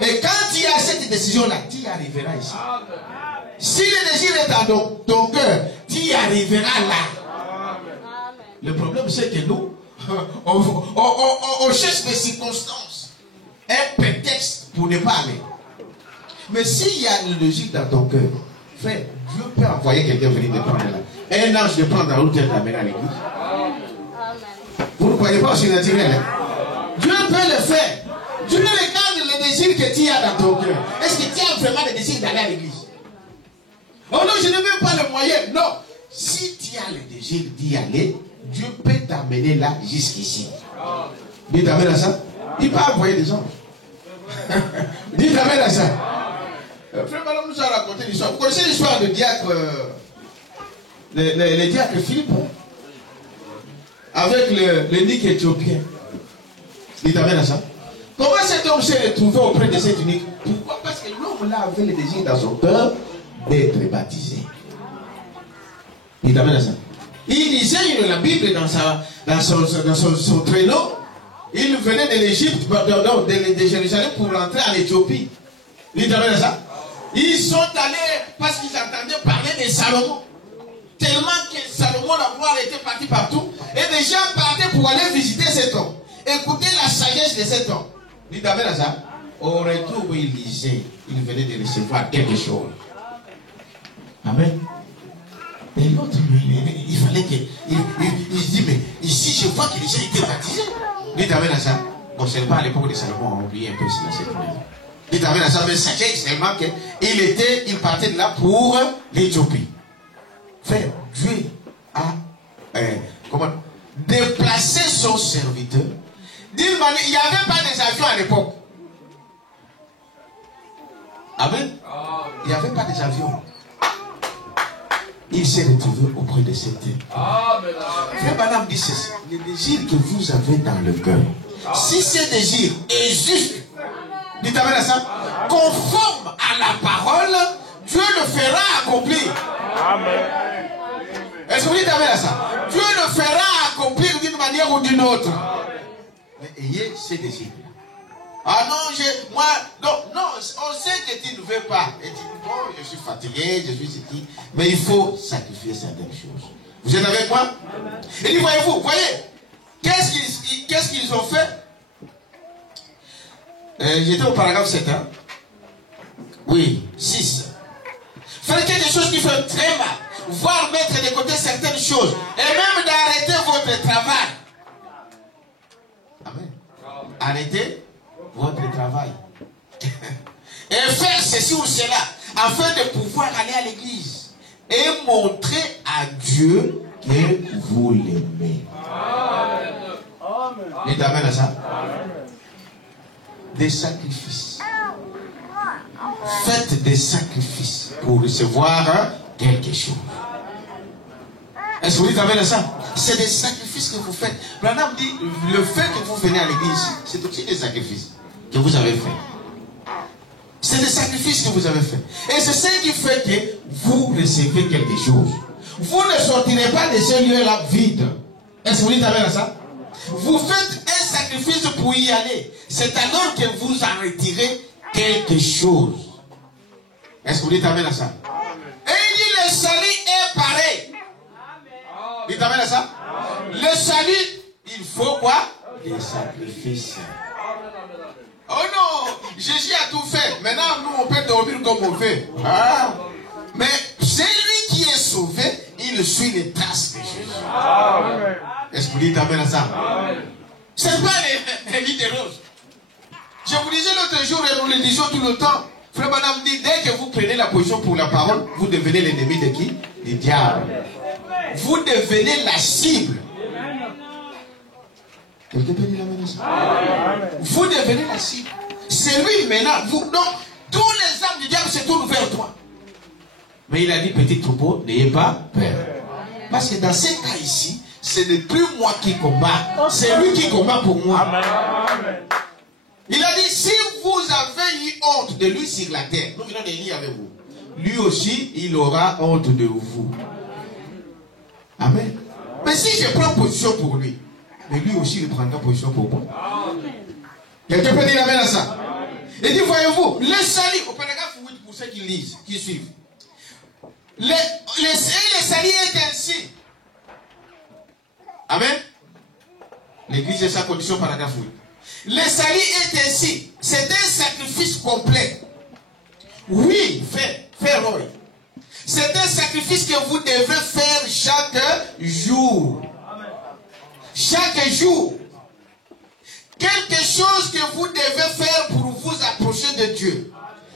Et quand tu as cette décision-là, tu y arriveras ici. Si le désir est dans ton cœur, tu y arriveras là. Le problème, c'est que nous, on cherche des circonstances, un prétexte pour ne pas aller. Mais s'il y a le désir dans ton cœur, frère, Dieu peut envoyer quelqu'un venir te prendre là. Un ange de prendre la route et t'amener à l'église. Vous ne croyez pas au surnaturel, hein? Dieu peut le faire. Dieu regarde le désir que tu as dans ton cœur. Est-ce que tu as vraiment le désir d'aller à l'église? Oh non, je ne veux pas le moyen. Non. Si tu as le désir d'y aller, Dieu peut t'amener là jusqu'ici. Dites amen à ça. Il peut envoyer des anges. Dites amen à ça. Frère Manon nous a raconté l'histoire. Vous connaissez l'histoire de diacre, le diacre Philippe, avec le Nick éthiopien. Dites amen à ça. Comment cet homme s'est retrouvé auprès de cette unique? Pourquoi? Parce que l'homme là avait le désir dans son cœur d'être baptisé. Dites amen à ça. Il lisait la Bible dans son traîneau. Il venait de l'Égypte, de Jérusalem pour rentrer en Éthiopie. Dites amen à ça. Ils sont allés parce qu'ils entendaient parler de Salomon. Tellement que Salomon, la gloire était partie partout. Et des gens partaient pour aller visiter cet homme. Écoutez la sagesse de cet homme. Dites amen à ça. Au retour où il lisait, il venait de recevoir quelque chose. Amen. Et l'autre, il fallait qu'il se dit, mais ici je vois que les gens étaient baptisés. Dites amen à ça. Bon, ce n'est pas à l'époque de Salomon, on a oublié un peu ça, cette maison. Dites amen à ça, mais sachez seulement qu'il partait de là pour l'Éthiopie. Frère, Dieu a déplacé son serviteur. D'une manière, il n'y avait pas des avions à l'époque. Amen. Il n'y avait pas des avions. Il s'est retrouvé auprès de cet homme. Frère Madame dit ceci. Le désir que vous avez dans le cœur, si ce désir est juste, dites amen à ça, conforme à la parole, Dieu le fera accomplir. Amen. Est-ce que vous dites amen à ça? Dieu le fera accomplir d'une manière ou d'une autre. Mais ayez ce désir. Ah non, non, on sait que tu ne veux pas. Et tu dis, bon, je suis fatigué, je suis ceci. Mais il faut sacrifier certaines choses. Vous êtes avec moi? Et dit, voyez-vous, voyez, qu'est-ce qu'ils ont fait? J'étais au paragraphe 7, hein? Oui, 6. Faire quelque chose qui fait très mal. Voire mettre de côté certaines choses. Et même d'arrêter votre travail. Amen. Arrêtez votre travail. Et faire ceci ou cela. Afin de pouvoir aller à l'église. Et montrer à Dieu que vous l'aimez. Dites amen à ça. Des sacrifices. Faites des sacrifices pour recevoir quelque chose. Est-ce que vous dites amen à ça? C'est des sacrifices que vous faites. Branham dit, le fait que vous venez à l'église, c'est aussi des sacrifices que vous avez fait. C'est des sacrifices que vous avez fait. Et c'est ce qui fait que vous recevez quelque chose. Vous ne sortirez pas de ce lieu-là vide. Est-ce que vous dites amen à ça? Vous faites un sacrifice pour y aller. C'est alors que vous en retirez quelque chose. Est-ce que vous dites amen à ça? Et il dit le salut est pareil. Dites amen à ça? Le salut, il faut quoi? Des sacrifices. Oh non, Jésus a tout fait. Maintenant, nous, on peut dormir comme on veut. Ah. Mais celui qui est sauvé, il suit les traces de Jésus. Est-ce que vous dites amen à ça? Ce n'est pas les vies de roses. Je vous disais l'autre jour, et nous le disions tout le temps, Frère Madame dit, dès que vous prenez la position pour la parole, vous devenez l'ennemi de qui? Du diable. Vous devenez la cible. Quelqu'un peut dire amen à ça? Vous devenez la cible. C'est lui maintenant. Vous, donc, tous les âmes du diable se tournent vers toi. Mais il a dit, petit troupeau, n'ayez pas peur. Parce que dans ce cas ici, ce n'est plus moi qui combat, c'est lui qui combat pour moi. Amen. Il a dit, si vous avez eu honte de lui sur la terre, nous venons de lire avec vous, lui aussi, il aura honte de vous. Amen. Mais si je prends position pour lui, mais lui aussi, il prendra position pour moi. Quelqu'un peut dire amen à ça? Il dit, voyez-vous, le salut, au paragraphe 8, pour ceux qui lisent, qui suivent, le salut est ainsi. Amen. L'église est sa condition, paragraphe 8. Le salut est ainsi. C'est un sacrifice complet. Oui, fait Roy. C'est un sacrifice que vous devez faire chaque jour. Chaque jour. Quelque chose que vous devez faire pour vous approcher de Dieu.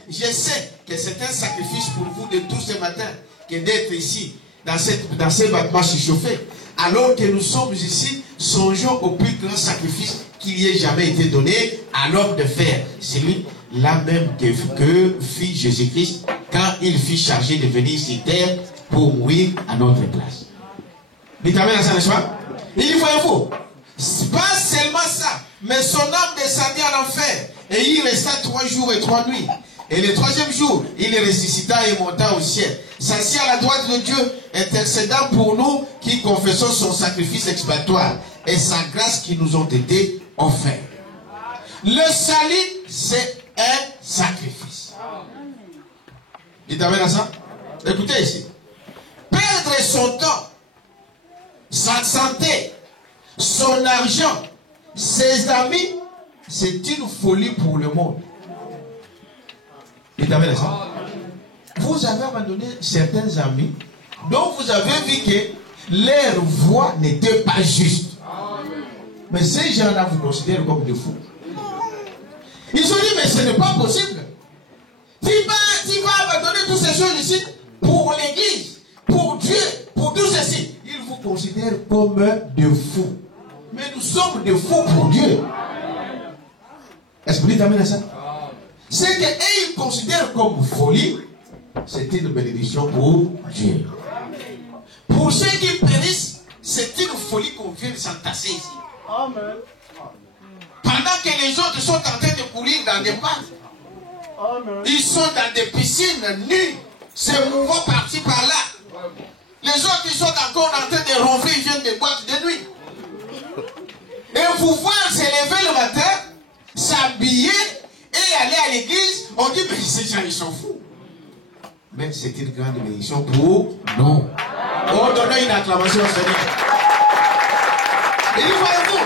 Je sais que c'est un sacrifice pour vous de tous ce matin que d'être ici, dans ce bâtiment chauffé. Alors que nous sommes ici, songeons au plus grand sacrifice qu'il y ait jamais été donné à l'homme de faire. C'est lui, là même que fit Jésus-Christ quand il fut chargé de venir sur terre pour mourir à notre place. Dites amen à ça, n'est-ce pas? Il dit, voyez-vous, pas seulement ça, mais son âme descendit en enfer et il resta 3 jours et 3 nuits. Et le 3e jour, il ressuscita et monta au ciel. S'assit à la droite de Dieu, intercédant pour nous qui confessons son sacrifice expiatoire et sa grâce qui nous ont été offertes. Le salut, c'est un sacrifice. Dites amen à ça? Écoutez ici. Perdre son temps, sa santé, son argent, ses amis, c'est une folie pour le monde. Dites amen à ça? Vous avez abandonné certains amis dont vous avez vu que leur voix n'était pas juste. Mais ces gens-là vous considèrent comme des fous. Ils ont dit, mais ce n'est pas possible. Tu vas abandonner toutes ces choses ici pour l'église, pour Dieu, pour tout ceci. Ils vous considèrent comme des fous. Mais nous sommes des fous pour Dieu. Est-ce que vous dites amen à ça? C'est qu'ils considèrent comme folie, c'est une bénédiction pour Dieu. Pour ceux qui périssent, c'est une folie qu'on vient s'entasser ici. Amen. Pendant que les autres sont en train de courir dans des parcs, ils sont dans des piscines nues, se mouvant par-ci par-là. Les autres, ils sont encore en train de ronfler, ils viennent des boîtes de nuit. Et vous voir se lever le matin, s'habiller et aller à l'église, on dit, mais ces gens, ils sont fous. Mais c'est une grande bénédiction pour nous. On donne une acclamation au Seigneur. Il dit, voyez-vous,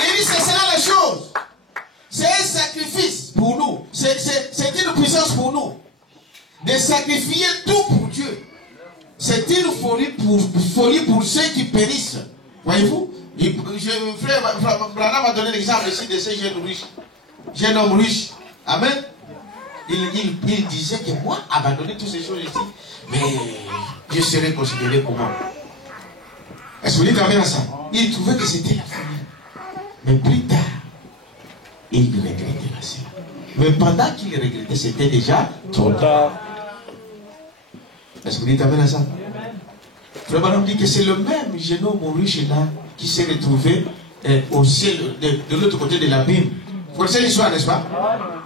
il dit, c'est cela la chose. C'est un sacrifice pour nous. C'est une puissance pour nous. De sacrifier tout pour Dieu. C'est une folie pour ceux qui périssent. Voyez-vous, frère Branham m'a donné l'exemple ici de ce jeune homme riche. Amen. Il disait que moi, abandonner toutes ces choses ici, mais je serais considéré comment? Est-ce que vous dites amen à ça? Il trouvait que c'était la folie. Mais plus tard, il regrettait cela. Mais pendant qu'il regrettait, c'était déjà trop tard. Est-ce que vous dites amen à ça? Frère Branham dit que c'est le même jeune homme riche là qui s'est retrouvé au ciel de l'autre côté de la Bible. Vous connaissez l'histoire, n'est-ce pas?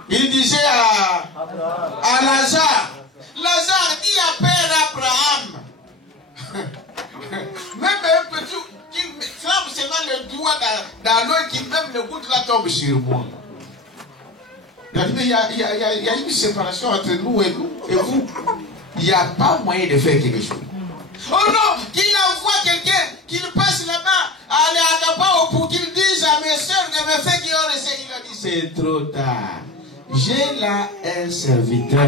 Il disait à Lazare, Lazare, dis à Père Abraham, même un petit qui frappe seulement le doigt dans l'eau qui même le goutte là tombe sur moi. Mais il y a une séparation entre nous et vous. Il n'y a pas moyen de faire quelque chose. Oh non, qu'il envoie quelqu'un qui passe là-bas, allez là-bas pour qu'il dise à mes soeurs, à mes frères qui ont laissé, il a dit c'est trop tard. J'ai là un serviteur.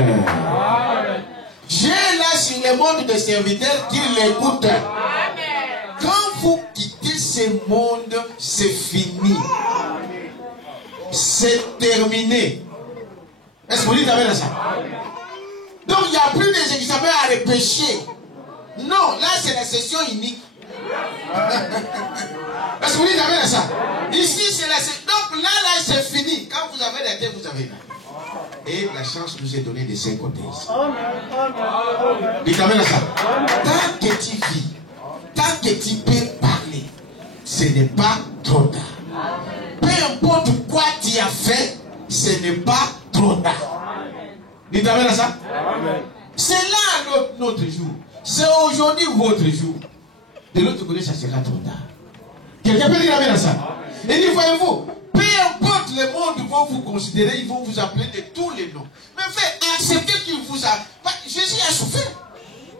J'ai là sur le monde des serviteurs qui l'écoutent. Quand vous quittez ce monde, c'est fini. C'est terminé. Est-ce que vous dites amen à ça? Donc il n'y a plus des examens à repêcher. Non, là c'est la session unique. Est-ce que vous dites amen à ça? Ici c'est la session. Donc là c'est fini. Quand vous avez la tête, vous avez la. Et la chance nous est donnée de 5 côtés. Dites amen à ça. Tant que tu vis, tant que tu peux parler, ce n'est pas trop tard. Peu importe quoi tu as fait, ce n'est pas trop tard. Dites amen à ça. C'est là notre jour. C'est aujourd'hui votre jour. De l'autre côté, ça sera trop tard. Quelqu'un peut dire amen à ça. Et dit, voyez-vous, peu importe le monde vont vous considérer, ils vont vous appeler de tous les noms. Mais faites accepter qu'il vous a. Jésus a souffert.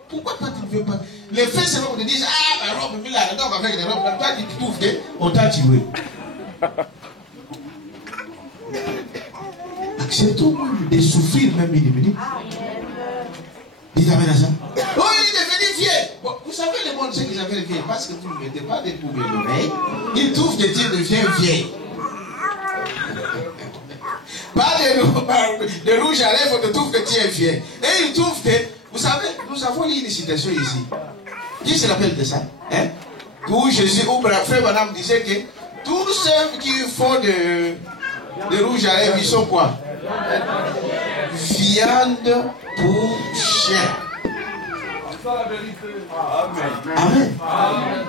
Pourquoi toi tu ne veux pas? Les faits, c'est là qu'on te dit, ah, ma robe, mais là, on va faire des robes. Toi, tu trouves on t'a tué. Acceptons de souffrir même, il me dit. Dites amen à ça. Oh, il est devenu vieux. Bon, vous savez, le monde sait qu'ils avaient vieux. Parce que vous ne mettez pas des poubelles d'oreilles. Ils trouvent que Dieu devient vieil. Pas de rouge à lèvres, on trouve que tu es vieux. Et ils trouvent que, vous savez, nous avons lu une citation ici. Qui se rappelle de ça? Hein? Où Jésus, où frère Madame disait que tous ceux qui font de rouge à lèvres, ils sont quoi? Viande pour chien. Amen. Amen.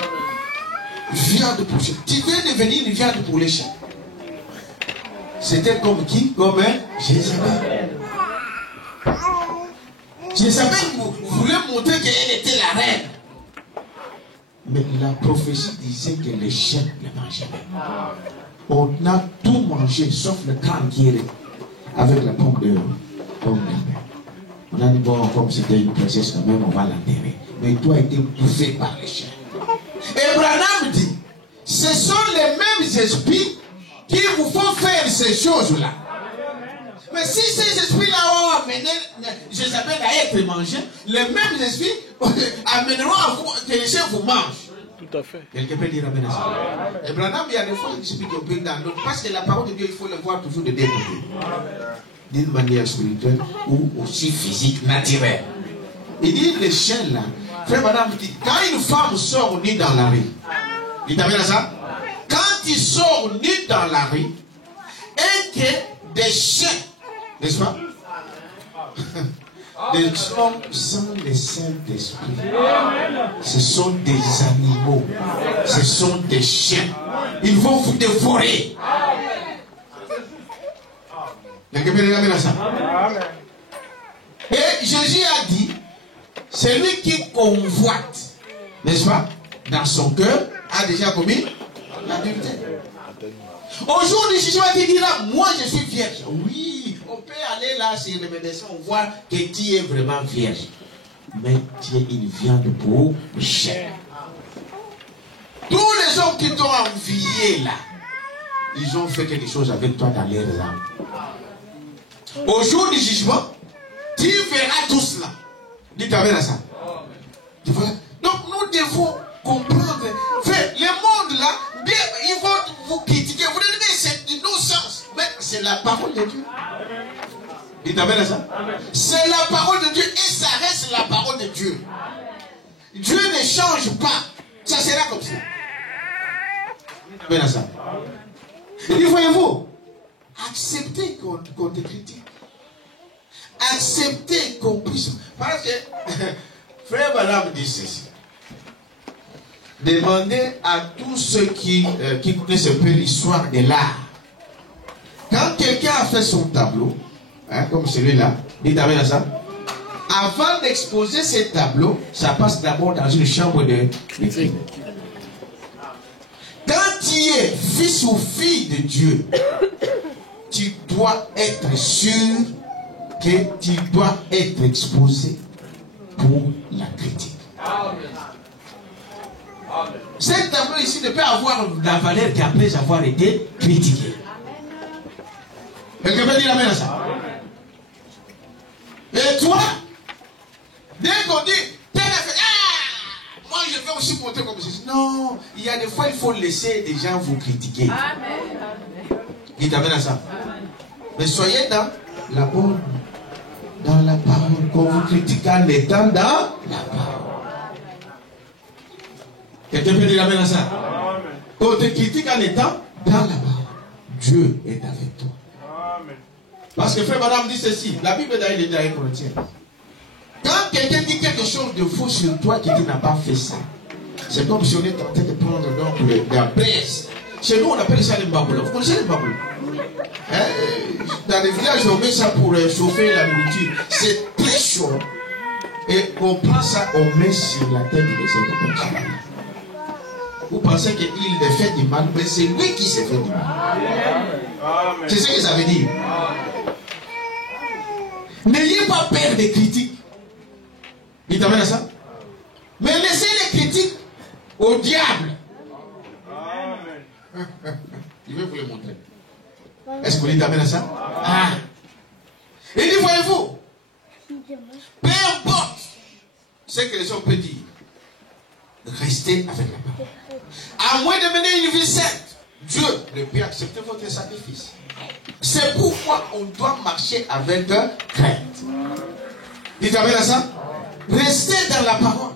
Viande pour chien. Tu veux devenir une viande pour les chiens. C'était comme qui? Comme Jézabel. Jézabel voulait montrer qu'elle était la reine. Mais la prophétie disait que les chiens le mangeaient. On a tout mangé sauf le crâne qui est avec la pomme de mer. On a dit bon, comme c'était une princesse quand même, on va l'enterrer. Mais toi été bouffé par les chiens. Et Branham dit, ce sont les mêmes esprits qui vous font faire ces choses-là. Mais si ces esprits-là ont amené Jézabel à être mangé, les mêmes esprits amèneront à vous que les chiens vous mangent. Tout à fait. Quelqu'un peut dire amen à ça. Et Branham, il y a des fois, il explique un peu dans l'autre. Parce que la parole de Dieu, il faut le voir toujours de deux côtés. D'une manière spirituelle ou aussi physique, naturelle. Il dit, les chiens là, frère Branham dit, quand une femme sort nue dans la rue, il t'amène à ça? Quand il sort nu dans la rue, et que des chiens, n'est-ce pas? Des hommes sans le Saint-Esprit. Ce sont des animaux. Ce sont des chiens. Ils vont vous dévorer. Quelqu'un peut regarder ça? Et Jésus a dit, celui qui convoite, n'est-ce pas, dans son cœur, a déjà commis l'adultère. Au jour du jugement, il dira, moi je suis vierge. Oui, on peut aller là sur les médecins, on voit que tu es vraiment vierge. Mais tu es une viande pour chien. Tous les hommes qui t'ont envié là, ils ont fait quelque chose avec toi dans leurs âmes. Au jour du jugement, tu verras tout cela. Dites amen à ça. Donc nous devons comprendre. Le monde là, bien, ils vont vous critiquer. Vous devez dire c'est du non-sens. Mais c'est la parole de Dieu. Dites amen à ça. C'est la parole de Dieu et ça reste la parole de Dieu. Dieu ne change pas. Ça sera comme ça. Dites amen à ça. Et voyez-vous, acceptez qu'on te critique. Acceptez qu'on puisse. Parce que frère Branham dit ceci. Demandez à tous ceux qui connaissent un peu l'histoire de l'art. Quand quelqu'un a fait son tableau, hein, comme celui-là, dites amen à ça. Avant d'exposer ce tableau, ça passe d'abord dans une chambre de critique. Quand tu es fils ou fille de Dieu, tu dois être sûr que tu dois être exposé pour la critique. Cette tableau ici ne peut avoir la valeur qu'après avoir été critiqué. Quelqu'un peut dire amen à ça? Et toi, dès qu'on dit, tel a fait, moi je vais aussi monter comme ceci. Non, il y a des fois, il faut laisser des gens vous critiquer. Qui t'amène à ça? Mais soyez dans la bonne, dans la parole. Qu'on vous critique en étant dans la parole. Quelqu'un peut dire amen à ça? Qu'on te critique en étant dans la parole. Dieu est avec toi. Parce que frère madame dit ceci, la Bible d'ailleurs est dans les Corinthiens. Quand quelqu'un dit quelque chose de faux sur toi qui n'a pas fait ça, c'est comme si on était en train de prendre donc la baisse. Chez nous on appelle ça les baboules. Vous connaissez les baboules? Dans les villages on met ça pour chauffer la nourriture. C'est très chaud. Et on prend ça, on met sur la tête des autres personnes. Vous pensez qu'il lui fait du mal, mais c'est lui qui s'est fait du mal. C'est ce que ça veut dire. N'ayez pas peur des critiques. Il t'amène à ça? Mais laissez les critiques au diable. Je vais vous les montrer. Est-ce que vous t'amène à ça? Il dit, voyez-vous, peu importe ce que les hommes peuvent dire, restez avec la parole. À moins de mener une vie sainte, Dieu ne peut accepter votre sacrifice. C'est pourquoi on doit marcher avec crainte. Dites amen à ça? Restez dans la parole.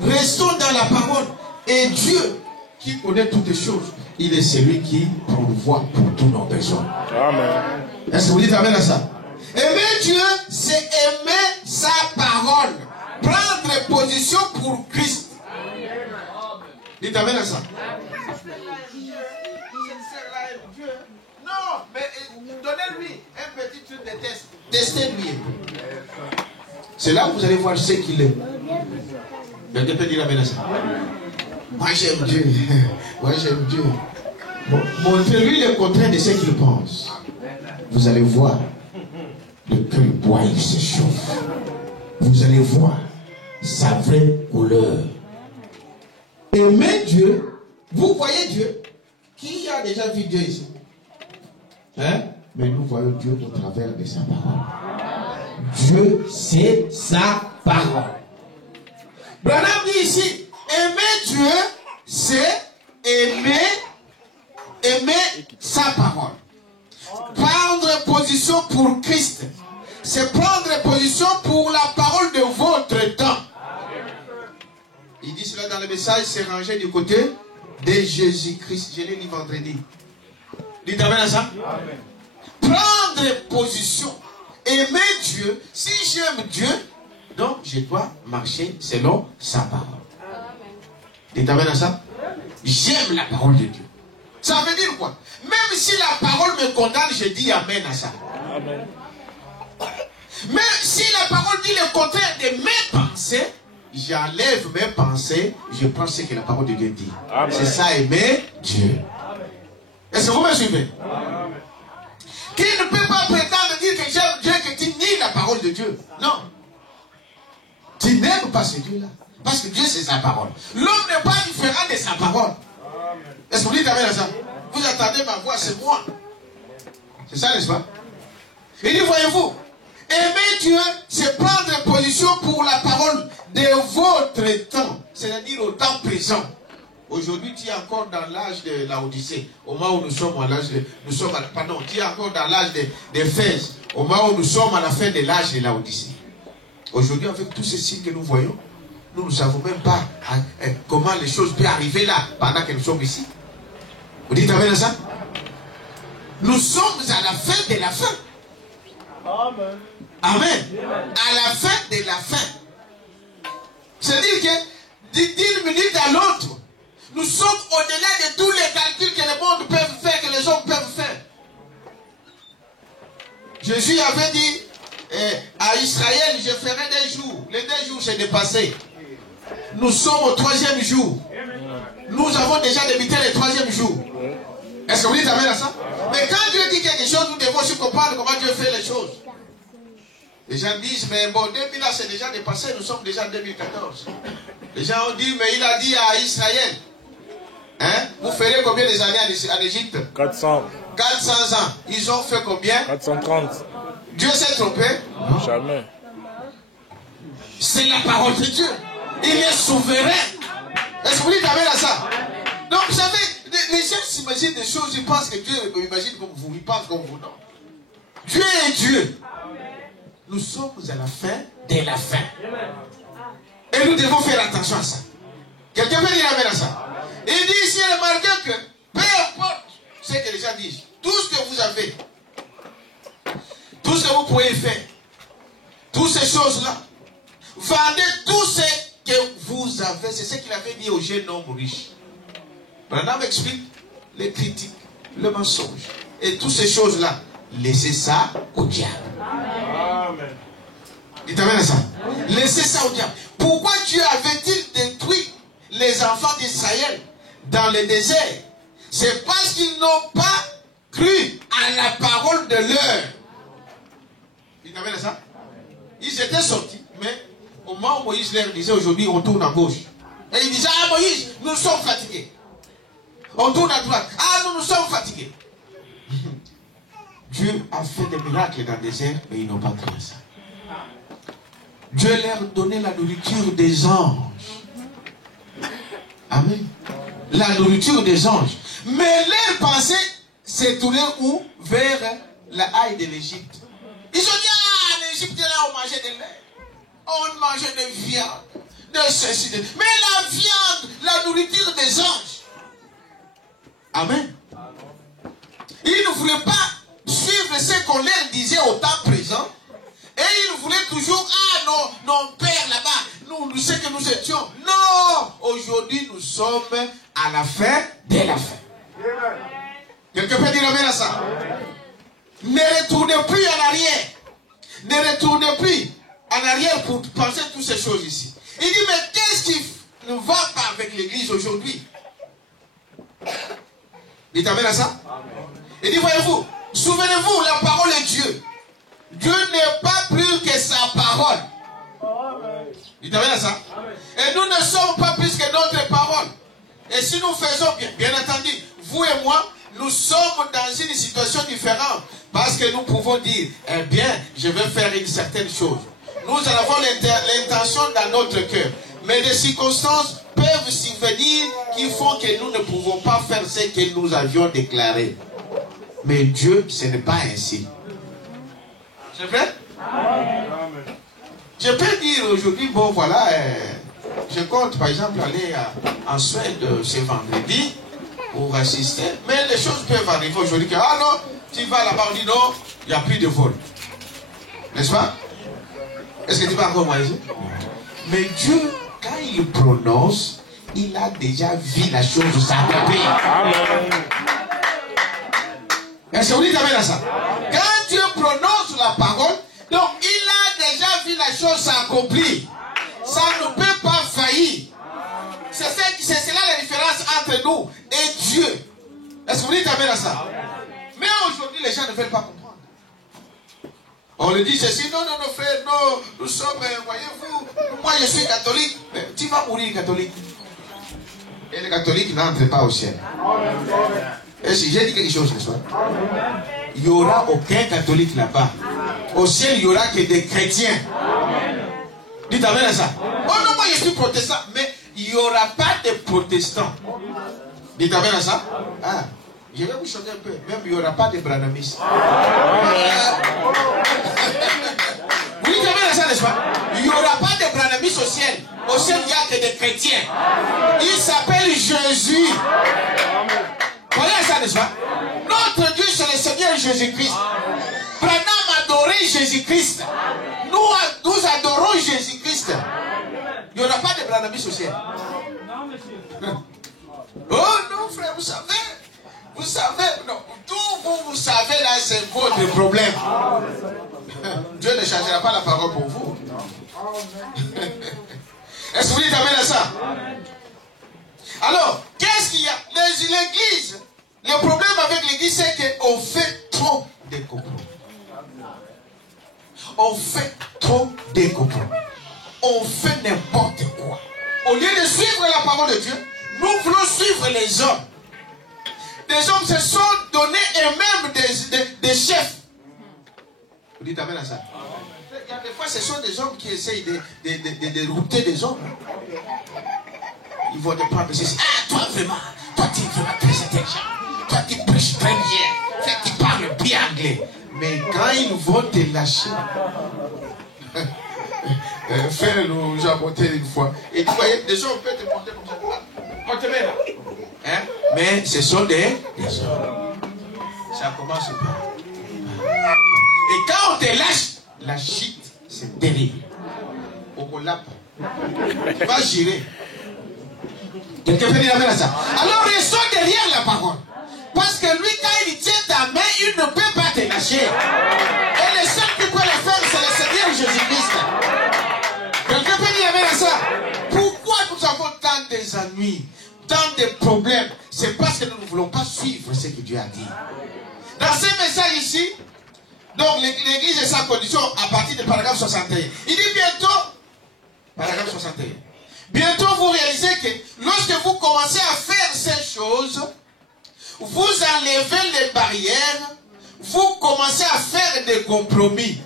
Restons dans la parole. Et Dieu, qui connaît toutes les choses, il est celui qui pourvoit pour tous nos besoins. Amen. Est-ce que vous dites amen à ça? Aimer Dieu, c'est aimer sa parole. Prendre position pour Christ. Dites amen à ça. Non, mais donnez-lui un petit truc de test. Testez-lui un peu. C'est là où vous allez voir ce qu'il est. Quelqu'un peut dire amen à ça? Moi j'aime Dieu. Moi j'aime Dieu. Montrez-lui le contraire de ce qu'il pense. Vous allez voir le cœur boit, il se chauffe. Vous allez voir sa vraie couleur. Aimez Dieu. Vous voyez Dieu? Qui a déjà vu Dieu ici? Hein? Mais nous voyons Dieu au travers de sa parole. Dieu, c'est sa parole. Branham dit ici, aimer Dieu, c'est aimer sa parole. Prendre position pour Christ, c'est prendre position pour la parole de votre temps. Il dit cela dans le message, c'est rangé du côté de Jésus-Christ. Je l'ai dit vendredi. Dites amen à ça? Amen. Prendre position. Aimer Dieu. Si j'aime Dieu, donc je dois marcher selon sa parole. Amen. Dites amen à ça? J'aime la parole de Dieu. Ça veut dire quoi? Même si la parole me condamne, je dis amen à ça. Amen. Mais si la parole dit le contraire de mes pensées, j'enlève mes pensées, je prends ce que la parole de Dieu dit. C'est ça, aimer Dieu. Est-ce que vous me suivez? Amen. Qui ne peut pas prétendre dire que j'aime Dieu, que tu nies la parole de Dieu? Non. Tu n'aimes pas ce Dieu-là. Parce que Dieu, c'est sa parole. L'homme n'est pas différent de sa parole. Est-ce que vous dites amen à ça? Vous attendez ma voix, c'est moi. C'est ça, n'est-ce pas? Il dit, voyez-vous, aimer Dieu, c'est prendre position pour la parole de votre temps. C'est-à-dire au temps présent. Aujourd'hui, tu es encore dans l'âge de la Odyssée. Au moment où nous sommes à l'âge de... tu es encore dans l'âge d'Éphèse. Au moment où nous sommes à la fin de l'âge de la Odyssée. Aujourd'hui, avec tous ces signes que nous voyons, nous ne savons même pas comment les choses peuvent arriver là, pendant que nous sommes ici. Vous dites amen à ça? Nous sommes à la fin de la fin. Amen. Amen. À la fin de la fin. C'est-à-dire que d'une minute à l'autre, nous sommes au-delà de tous les calculs que le monde peut faire, que les hommes peuvent faire. Jésus avait dit à Israël, je ferai des jours. Les 2 jours, c'est dépassé. Nous sommes au 3e jour. Nous avons déjà débuté le 3e jour. Est-ce que vous dites amen à ça? Mais quand Dieu dit quelque chose, nous devons aussi comprendre comment Dieu fait les choses. Les gens disent, mais bon, 2000 ans, c'est déjà dépassé, nous sommes déjà en 2014. Les gens ont dit, mais il a dit à Israël, hein, vous ferez combien des années en Égypte? 400. 400 ans. Ils ont fait combien? 430. Dieu s'est trompé? Jamais. C'est la parole de Dieu. Il est souverain. Est-ce que vous dites amen à ça? Donc, vous savez, les gens s'imaginent des choses, ils pensent que Dieu imagine comme vous, ils pensent comme vous. Non. Dieu est Dieu. Nous sommes à la fin de la fin. Et nous devons faire attention à ça. Quelqu'un peut dire amen à ça? Il dit ici, remarquez que, peu importe ce que les gens disent, tout ce que vous avez, tout ce que vous pouvez faire, toutes ces choses-là, vendez tout ce que vous avez. C'est ce qu'il avait dit au jeune homme riche. Branham explique les critiques, le mensonge et toutes ces choses-là. Laissez ça au diable. Amen. Dites amen à ça. Laissez ça au diable. Pourquoi Dieu avait-il détruit les enfants d'Israël dans le désert? C'est parce qu'ils n'ont pas cru à la parole de leur. Dites amen à ça. Ils étaient sortis, mais au moment où Moïse leur disait aujourd'hui, on tourne à gauche. Et ils disaient, ah Moïse, nous sommes fatigués. On tourne à droite. Ah, nous sommes fatigués. Dieu a fait des miracles dans le désert, mais ils n'ont pas cru à ça. Dieu leur donnait la nourriture des anges. Amen. La nourriture des anges. Mais leur pensée s'est tournée où? Vers la haie de l'Égypte. Ils ont dit, ah, l'Égypte, là, on mangeait de lait. On mangeait de viande. De ceci, de... Mais la viande, la nourriture des anges. Amen. Ils ne voulaient pas suivre ce qu'on leur disait au temps présent. Et ils voulaient toujours, ah non, père là-bas, nous c'est que nous étions. Non, aujourd'hui nous sommes à la fin de la fin. Quelqu'un peut dire amen à ça? Ne retournez plus en arrière. Ne retournez plus en arrière pour penser toutes ces choses ici. Il dit, mais qu'est-ce qui ne va pas avec l'église aujourd'hui? Dites amen à ça? Il dit, voyez-vous, souvenez-vous, la parole est Dieu. Dieu n'est pas plus que sa parole. Dites amen à ça? Et nous ne sommes pas plus que notre parole. Et si nous faisons bien entendu, vous et moi, nous sommes dans une situation différente. Parce que nous pouvons dire, eh bien, je vais faire une certaine chose. Nous avons l'intention dans notre cœur. Mais des circonstances peuvent survenir qui font que nous ne pouvons pas faire ce que nous avions déclaré. Mais Dieu, ce n'est pas ainsi. C'est vrai? Amen. Je peux dire aujourd'hui, bon voilà, je compte par exemple aller en Suède ce vendredi pour assister. Mais les choses peuvent arriver aujourd'hui que, ah non, tu vas là-bas, on dit non, il n'y a plus de vol. N'est-ce pas? Est-ce que tu vas encore voyager? Mais Dieu, quand il prononce, il a déjà vu la chose s'accomplir. Amen. Est-ce que vous dites amen à ça? Quand Dieu prononce la parole, donc il a déjà vu la chose s'accomplir. Ça ne peut pas faillir. C'est là la différence entre nous et Dieu. Est-ce que vous dites amen à ça? Mais aujourd'hui, les gens ne veulent pas comprendre. On le dit ceci, non, frère, non, nous sommes, voyez-vous, moi je suis catholique. Mais tu vas mourir catholique. Et les catholiques n'entrent pas au ciel. Et si j'ai dit quelque chose ce soir, il n'y aura aucun catholique là-bas. Au ciel, il n'y aura que des chrétiens. Dites amen à ça. Oh non, moi je suis protestant, mais il n'y aura pas de protestants. Dites amen à ça. Ah, je vais vous changer un peu. Même il n'y aura pas de branhamistes. Vous dites amen à ça, n'est-ce pas? Il n'y aura pas de branhamistes au ciel. Au ciel, il n'y a que des chrétiens. Il s'appelle Jésus. Voyez ça, n'est-ce pas? Notre Dieu, c'est le Seigneur Jésus-Christ. Branham adorait Jésus-Christ. Nous adorons Jésus-Christ. Il n'y aura pas de branhamistes au ciel. Oh non, frère, vous savez, non, tout vous savez là, c'est votre problème. Dieu ne changera pas la parole pour vous. Est-ce que vous dites amen à ça? Alors, qu'est-ce qu'il y a? L'église Le problème avec l'église, c'est qu'on fait trop de compromis. On fait trop de compromis. On fait n'importe quoi. Au lieu de suivre la parole de Dieu, nous voulons suivre les hommes. Les hommes se sont donnés eux-mêmes des chefs. Vous dites amen à ça? Il y a des fois, ce sont des hommes qui essayent de dérouter des hommes. Ils vont te prendre ceci. Ah, toi vraiment, toi tu es vraiment très intelligent. Toi tu prêches très bien. Tu parles bien anglais. Mais quand ils vont te lâcher, Frère nous a monté une fois. Et tu voyais, des gens peuvent te monter comme ça. On te met là. Hein? Mais ce sont des hommes. Ça commence par. Et quand on te lâche, la chute, c'est terrible. On ne l'a pas. Tu vas gérer. Quelqu'un peut dire amen à ça. Alors restons derrière la parole. Parce que lui, quand il tient ta main, il ne peut pas te lâcher. Et le seul qui peut le faire, c'est le Seigneur Jésus-Christ. Quelqu'un peut dire amen à ça. Pourquoi nous avons tant d'ennuis, tant de problèmes? C'est parce que nous ne voulons pas suivre ce que Dieu a dit. Dans ce message ici, donc l'église est sans condition à partir du paragraphe 61. Il dit bientôt, paragraphe 61. Bientôt vous réalisez que lorsque vous commencez à faire ces choses, vous enlevez les barrières, vous commencez à faire des compromis.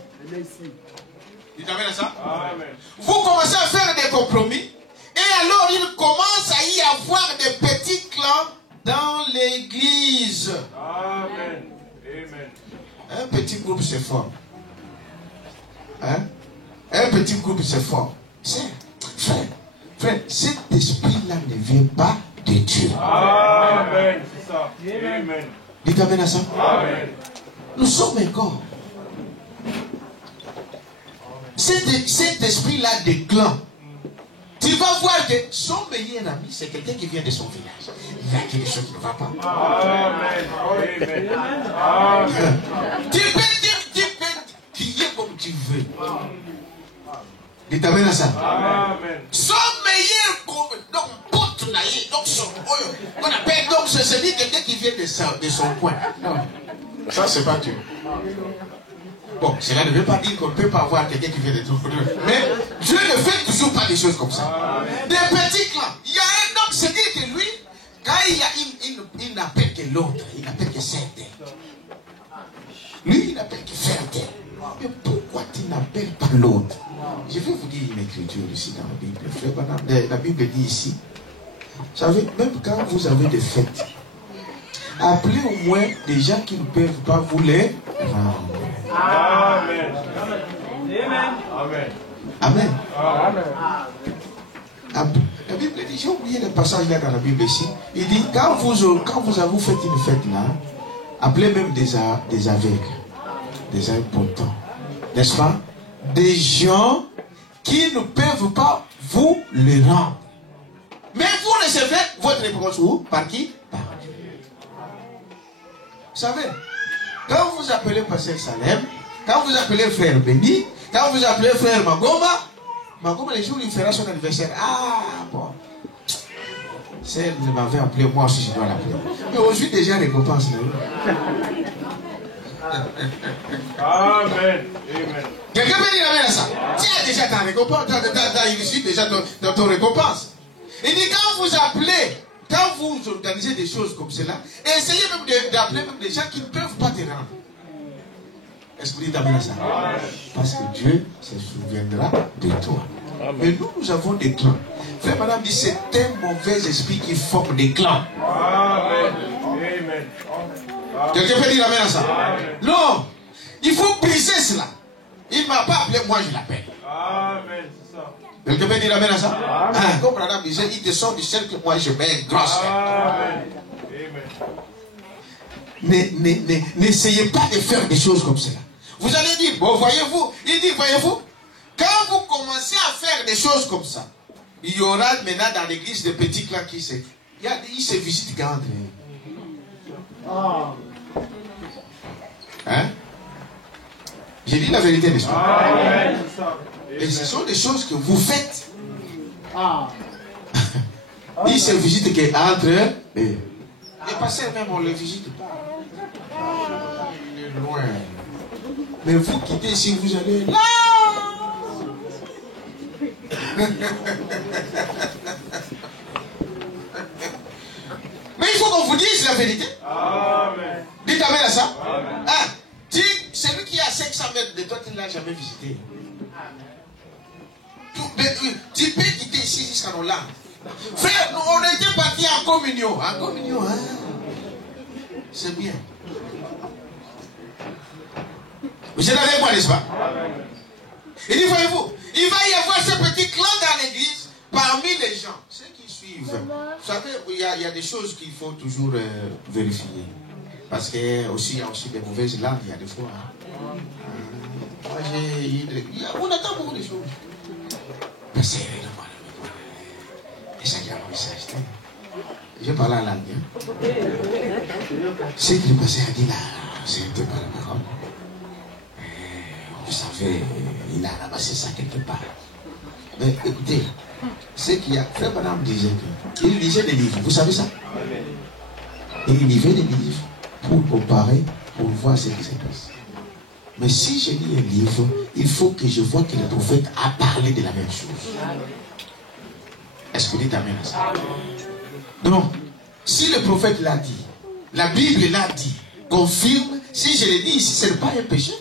Dites amen à ça? Amen. Vous commencez à faire des compromis, et alors il commence à y avoir des petits clans dans l'église. Amen. Amen. Un petit groupe se forme. Hein? Un petit groupe se forme. Frère, cet esprit-là ne vient pas de Dieu. Amen. C'est ça. Amen. Dites amen à ça. Amen. Nous sommes un corps. Cet esprit-là de clan, tu vas voir que son meilleur ami, c'est quelqu'un qui vient de son village. Il y a quelque chose qui ne va pas. Amen. Amen. Tu peux crier comme tu veux. Dites amen à ça. Amen. Son meilleur pote, donc son on appelle donc c'est quelqu'un qui vient de son coin. Non, ça c'est pas Dieu. Bon, cela ne veut pas dire qu'on ne peut pas avoir quelqu'un qui vient de ton coin. Mais Dieu ne fait toujours pas des choses comme ça. Amen. Des petits clans. Il y a un homme, c'est dire que lui, quand il n'appelle que l'autre, il n'appelle que certains. Lui, il n'appelle que certains. Mais pourquoi tu n'appelles pas l'autre? Je vais vous dire une écriture ici dans la Bible. La Bible dit ici, vous savez, même quand vous avez des fêtes, appelez au moins des gens qui ne peuvent pas vous les rendre. Amen. Amen. Amen. Amen. La Bible dit, j'ai oublié le passage là dans la Bible ici. Il dit, quand vous avez fait une fête là, appelez même des aveugles, des impotents, n'est-ce pas? Des gens qui ne peuvent pas vous le rendre. Mais vous recevez votre réponse où? Par qui? Par Dieu. Vous savez, quand vous appelez Pasteur Salem, quand vous appelez Frère Béni, quand vous appelez Frère Magoma, les jours où il fera son anniversaire, ah bon, celle m'avait appelé, moi aussi je dois l'appeler. Mais aujourd'hui déjà récompense. Amen. Quelqu'un peut dire amen à ça? Tu as déjà ta récompense, tu as réussi déjà dans ton récompense. Il dit quand vous appelez, quand vous organisez des choses comme cela, essayez même d'appeler même des gens qui ne peuvent pas te rendre. Est-ce que vous dites amen à ça? Parce que Dieu se souviendra de toi. Mais nous avons des clans. Frère, madame dit c'est un mauvais esprit qui forme des clans. Amen. Quelqu'un peut dire amen à ça? Non, il faut briser cela. Il ne m'a pas appelé, moi je l'appelle. Amen, c'est ça. Quelqu'un peut dire amen à ça? Ah, comme madame disait, il te sort du cercle, moi je mets un grand cercle. N'essayez pas de faire des choses comme cela. Vous allez dire, bon, voyez-vous, il dit, voyez-vous, quand vous commencez à faire des choses comme ça, il y aura maintenant dans l'église des petits clans qui ils se visitent quand hein? J'ai dit la vérité, n'est-ce pas? Et ce sont des choses que vous faites. Ils se visitent qu'entre eux. Les pasteurs même, on ne les visite pas. Il est loin. Mais vous quittez ici, vous allez là. Mais il faut qu'on vous dise la vérité. Amen. Dites amen à ça. Amen. Ah, celui qui est à 500 mètres de toi, tu ne l'as jamais visité. Tu peux quitter ici jusqu'à Hollande. Frère, on était partis en communion. En communion, hein? C'est bien. Vous êtes avec moi, n'est-ce pas? Il dit, voyez-vous, il va y avoir ce petit clan dans l'église parmi les gens, ceux qui suivent. Vous savez, il y a des choses qu'il faut toujours vérifier. Parce qu'il y a aussi des mauvaises langues, il y a des fois. Hein. On attend beaucoup de choses. Je parle en langue. Ce qui le passé a dit là, c'était pas la parole. Vous savez, il a ramassé ça quelque part. Mais écoutez, ce qu'il y a, Frère Branham disait qu'il lisait des livres. Vous savez ça? Et il lisait des livres pour comparer, pour voir ce qui se passe. Mais si je lis un livre, il faut que je vois que le prophète a parlé de la même chose. Est-ce que vous dites amen à ça? Donc, si le prophète l'a dit, la Bible l'a dit, confirme, si je le dis ici, ce n'est pas un péché.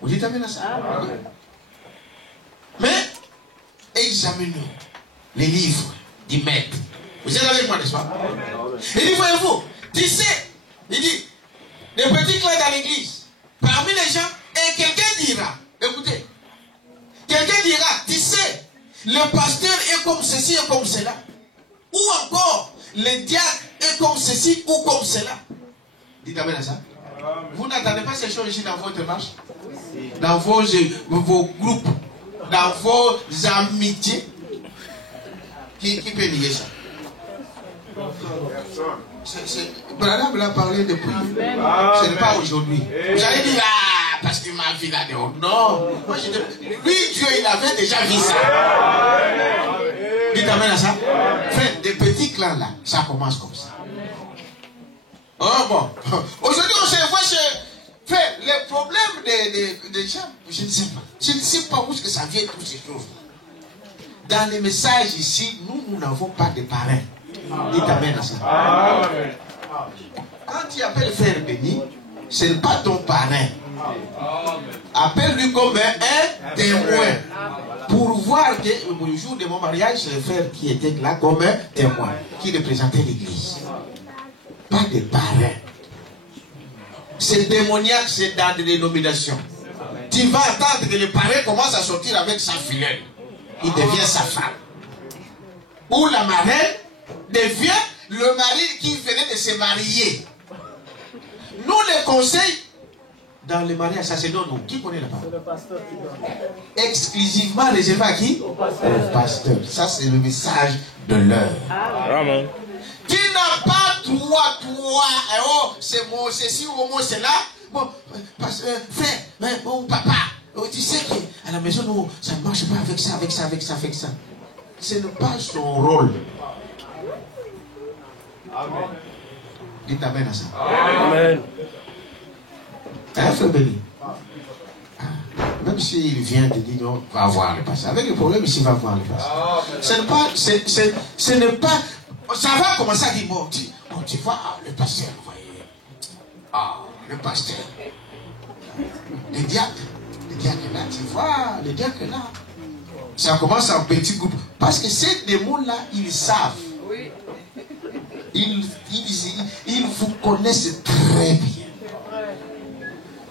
Vous dites amen à ça? Mais, examinons les livres du maître. Vous êtes avec moi, n'est-ce pas? Il dit, voyez-vous, tu sais, il dit, les petits clans dans l'église, parmi les gens, et quelqu'un dira, écoutez, quelqu'un dira, tu sais, le pasteur est comme ceci et comme cela. Ou encore, le diacre est comme ceci ou comme cela. Dites amen à ça. Vous n'entendez pas ces choses ici dans votre marche? Dans vos groupes, dans vos amitiés? Qui peut nier ça? Branham l'a parlé depuis. Ce n'est pas aujourd'hui. Vous allez dire, ah, parce que ma vie là dehors. Non. Moi, lui, Dieu, il avait déjà vu ça. Dites amen à ça. Frère, des petits clans là, ça commence comme ça. Oh bon. Aujourd'hui, on se voit chez. Frère, les problèmes des gens, je ne sais pas. Je ne sais pas où est-ce que ça vient, toutes ces choses. Dans les messages ici, nous n'avons pas de parrain. Dites amen à ça. Amen. Quand tu appelles frère béni, ce n'est pas ton parrain. Appelle-lui comme un témoin. Pour voir que le jour de mon mariage, c'est le frère qui était là comme un témoin, qui représentait l'église. Pas de parrain. C'est démoniaque, c'est dans des dénominations. Tu vas attendre que le parrain commence à sortir avec sa filleule. Il devient sa femme. Ou la marraine devient le mari qui venait de se marier. Nous, les conseils dans le mariage, ça se donne où? Qui connaît la parole? C'est le pasteur qui donne. Exclusivement réservé à qui? Au pasteur. Ça, c'est le message de l'heure. Amen. Tu n'as pas droit, toi, oh, c'est moi, ceci ou moi, c'est là. Bon, frère, bon, papa, oh, tu sais qu'à la maison, non, ça ne marche pas avec ça, avec ça, avec ça, avec ça. Ce n'est pas son rôle. Amen. Dites amen à ça. Amen. Hein, frère béni? Même s'il vient de dire non, va voir le passé. Avec le problème, ici, va voir le passé. Ce n'est pas. Ça va commencer à dire, bon, tu vois, le pasteur, vous voyez. Ah, le pasteur. Le diacre là, tu vois, le diacre là. Ça commence en petit groupe. Parce que ces démons-là, ils savent. Ils vous connaissent très bien.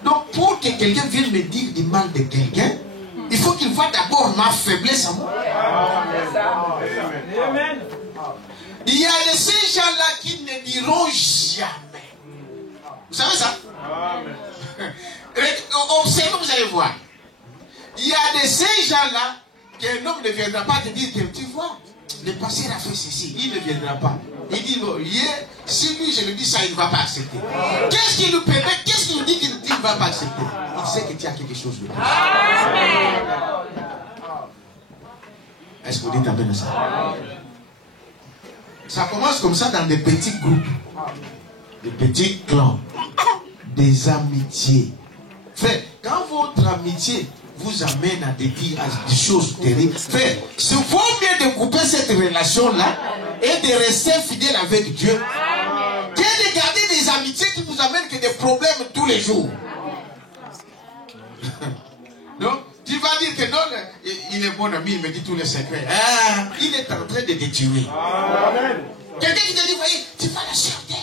Donc, pour que quelqu'un vienne me dire du mal de quelqu'un, il faut qu'il voit d'abord ma faiblesse à moi. Amen. Il y a ces gens-là qui ne diront jamais. Vous savez ça? Amen. Observez, vous allez voir. Il y a de ces gens-là qu'un homme ne viendra pas te dire, tu vois, le pasteur a fait ceci, il ne viendra pas. Il dit, non, si lui je lui dis ça, il ne va pas accepter. Qu'est-ce qui nous permet, qu'est-ce qui nous dit qu'il ne va pas accepter? Il sait que tu as quelque chose de plus. Amen. Est-ce que vous dites amen à ça? Ça commence comme ça dans des petits groupes, des petits clans, des amitiés. Frère, quand votre amitié vous amène à des choses terribles, frère, il vaut mieux de couper cette relation-là et de rester fidèle avec Dieu que de garder des amitiés qui vous amènent que des problèmes tous les jours. Donc, tu vas dire que non, il est bon ami, il me dit tous les secrets. Ah, il est en train de te tuer. Quelqu'un qui te dit, voyez, tu vas la sur terre.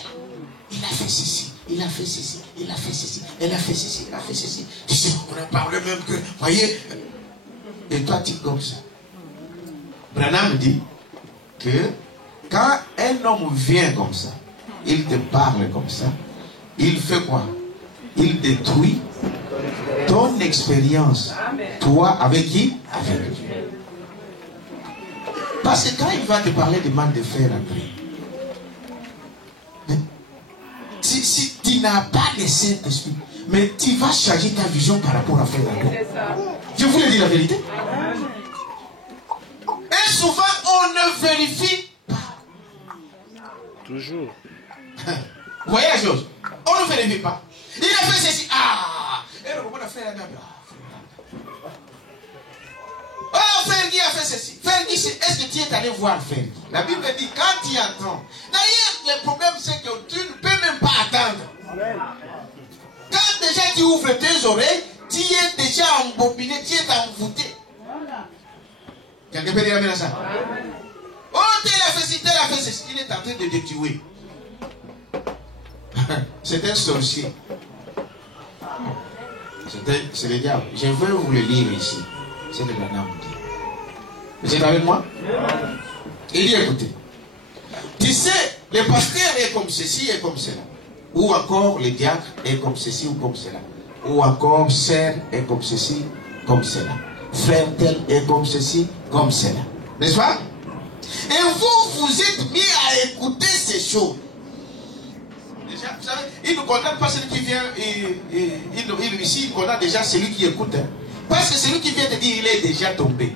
Il a fait ceci, il a fait ceci, il a fait ceci, elle a fait ceci, il a fait ceci. Tu sais, on a parlé même que, voyez. Et toi, tu es comme ça. Branham dit que quand un homme vient comme ça, il te parle comme ça, il fait quoi? Il détruit ton expérience. Toi, avec qui? Avec Dieu. Parce que quand il va te parler de mal de fer après, si tu n'as pas le Saint-Esprit, mais tu vas changer ta vision par rapport à faire après. Je vous le dis la vérité. Et souvent, on ne vérifie pas. Toujours. Vous voyez la chose? On ne vérifie pas. Il a fait ceci. Ah! Et le moment de faire la oh, Fergie a fait ceci. Fergie, est-ce que tu es allé voir Fergie? La Bible dit, quand tu attends. D'ailleurs, le problème, c'est que tu ne peux même pas attendre. Quand déjà tu ouvres tes oreilles, tu es déjà embobiné, tu es envoûté. Quelqu'un peut dire amen à ça? Oh, tel a fait ceci, tel a fait ceci. Il est en train de te tuer. C'est un sorcier. C'est le diable. Je veux vous le lire ici. C'est le Branham. Vous êtes avec moi? Il dit, écoutez. Tu sais, le pasteur est comme ceci et comme cela. Ou encore le diacre est comme ceci ou comme cela. Ou encore sœur est comme ceci, comme cela. Frère tel est comme ceci, comme cela. N'est-ce pas? Et vous, vous êtes mis à écouter ces choses. Déjà, vous savez, il ne condamne pas celui qui vient, ici, il condamne déjà celui qui écoute. Hein. Parce que celui qui vient te dire, il est déjà tombé.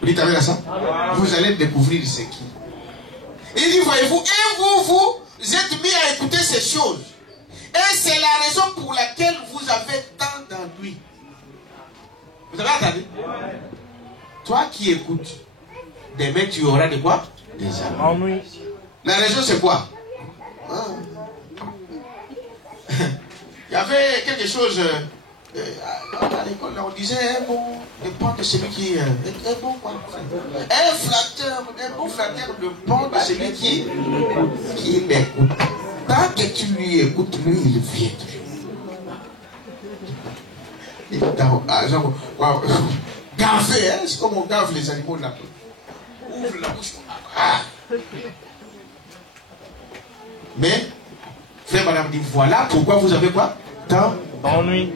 Vous dites avec ça? Vous allez découvrir ce qui. Il dit, voyez-vous, et vous êtes mis à écouter ces choses. Et c'est la raison pour laquelle vous avez tant d'ennuis. Vous avez entendu? Toi qui écoutes, demain tu auras de quoi? Des ennuis. La raison c'est quoi? Il y avait quelque chose à l'école, on disait un bon dépend de celui qui est bon quoi. Un bon flatteur dépend de celui qui l'écoute. Tant que tu lui écoutes, lui il vient toujours. Gaffé, hein? C'est comme on gaffe les animaux là. Ouvre la bouche. Ah. Mais, frère madame dit, voilà pourquoi vous avez quoi? Tant d'ennui.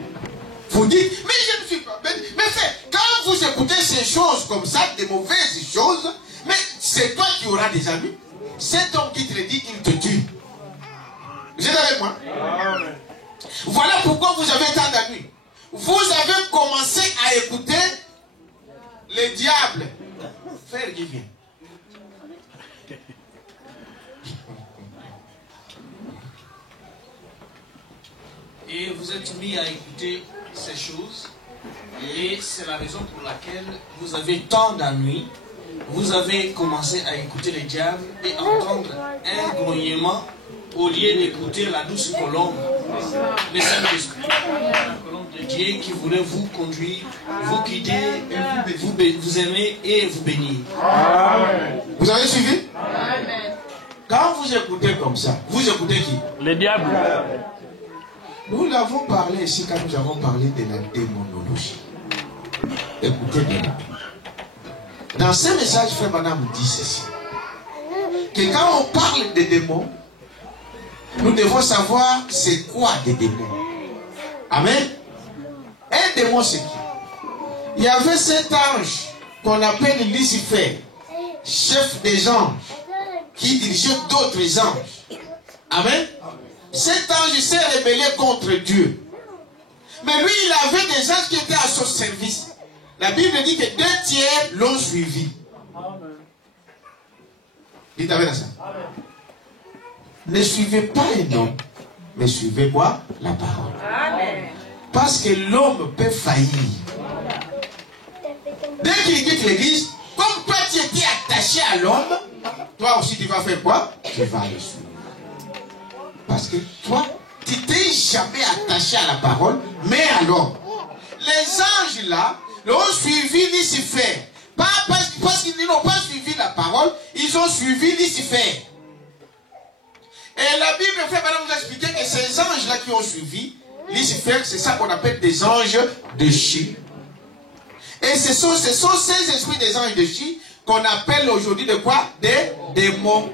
Vous dites, mais je ne suis pas. Mais frère, quand vous écoutez ces choses comme ça, des mauvaises choses, mais c'est toi qui auras des amis. Cet homme qui te le dit, il te tue. Vous êtes avec moi? Amen. Voilà pourquoi vous avez tant d'amis. Vous avez commencé à écouter le diable. Frère qui vient. Et vous êtes mis à écouter ces choses. Et c'est la raison pour laquelle vous avez tant d'ennuis. Vous avez commencé à écouter le diable et entendre un grognement au lieu d'écouter la douce colombe, le Saint-Esprit, la colombe de Dieu qui voulait vous conduire, vous guider, vous aimer et vous bénir. Amen. Vous avez suivi? Amen. Quand vous écoutez comme ça, vous écoutez qui? Le diable. Nous l'avons parlé ici quand nous avons parlé de la démonologie. Écoutez bien. Dans ce message, frère Madame dit ceci. Que quand on parle des démons, nous devons savoir c'est quoi des démons. Amen. Un démon c'est qui? Il y avait cet ange qu'on appelle Lucifer, chef des anges, qui dirigeait d'autres anges. Amen. Cet ange s'est rebellé contre Dieu. Mais lui, il avait des anges qui étaient à son service. La Bible dit que 2 tiers l'ont suivi. Dites amen à ça. Ne suivez pas un homme, mais suivez quoi? La parole. Amen. Parce que l'homme peut faillir. Dès qu'il quitte l'église, comme toi tu étais attaché à l'homme, toi aussi tu vas faire quoi? Tu vas le suivre. Parce que toi, tu t'es jamais attaché à la parole, mais à l'homme. Les anges là, l'ont suivi Lucifer. Pas parce qu'ils n'ont pas suivi la parole, ils ont suivi Lucifer. Et la Bible fait maintenant vous expliquer que ces anges-là qui ont suivi Lucifer, c'est ça qu'on appelle des anges de chi. Et ce sont ces esprits des anges de chi qu'on appelle aujourd'hui de quoi? Des démons.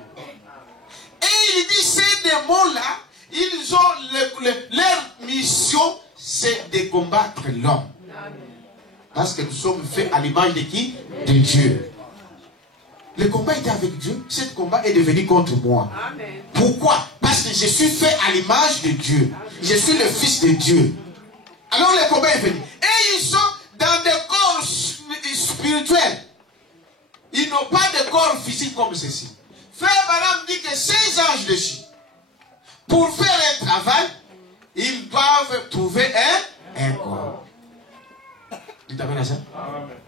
Et il dit ces démons-là, ils ont leur mission, c'est de combattre l'homme. Parce que nous sommes faits à l'image de qui? De Dieu. Le combat était avec Dieu. Ce combat est devenu contre moi. Amen. Pourquoi? Parce que je suis fait à l'image de Dieu. Je suis le fils de Dieu. Alors le combat est venu. Et ils sont dans des corps spirituels. Ils n'ont pas de corps physique comme ceci. Frère Madame dit que ces anges de chi, pour faire un travail, ils doivent trouver un corps. Dites amen à ça.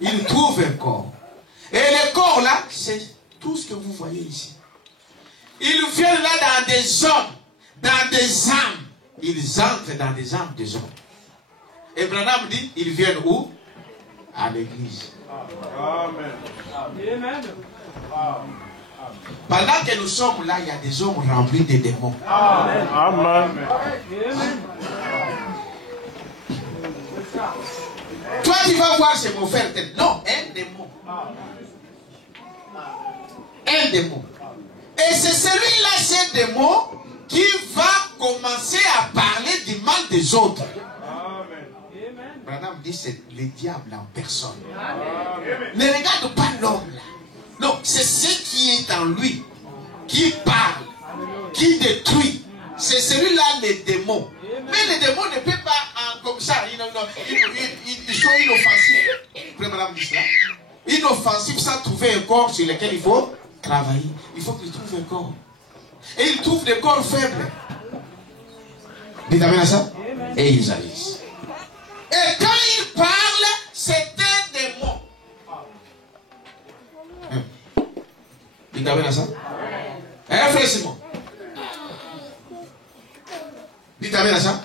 Ils trouvent un corps. Et le corps là, c'est tout ce que vous voyez ici. Ils viennent là dans des hommes, dans des âmes. Ils entrent dans des âmes des hommes. Et Branham dit, ils viennent où? À l'église. Amen. Pendant que nous sommes là, il y a des hommes remplis de démons. Amen. Amen. Toi, tu vas voir, c'est mon frère. Non, un démon. Un démon. Et c'est celui-là, ce démon, qui va commencer à parler du mal des autres. Branham dit c'est le diable en personne. Amen. Ne regarde pas l'homme là. Non, c'est ce qui est en lui, qui parle, qui détruit. C'est celui-là, les démons. Mais les démons ne peuvent pas comme ça. Ils sont inoffensifs. Branham dit cela. Inoffensifs sans trouver un corps sur lequel il faut travailler. Il faut qu'ils trouvent un corps. Et ils trouvent des corps faibles. Dites amen à ça. Et ils agissent. Et quand ils parlent, c'est un démon. Dites amen à ça. Hein, frère Simon? Dites amen à ça.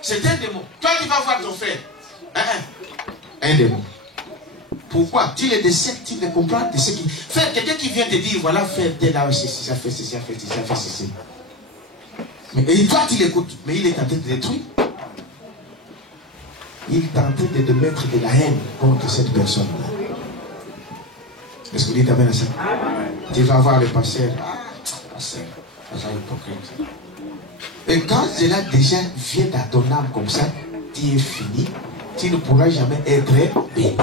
C'est un démon. Toi, tu vas voir ton frère. Un démon. Pourquoi? Tu le décèdes, tu le comprends de ce qui. Frère, quelqu'un qui vient te dire, voilà, frère, t'es là, ça fait ceci, ça fait ceci, ça fait ceci. Et toi, tu l'écoutes, mais il est en train de détruire. Il est en train de mettre de la haine contre cette personne-là. Est-ce que vous dites amen à ça? Tu vas voir le pasteur. Pasteur, hypocrite. Et quand cela déjà vient à ton âme comme ça, tu es fini. Tu ne pourras jamais être béni.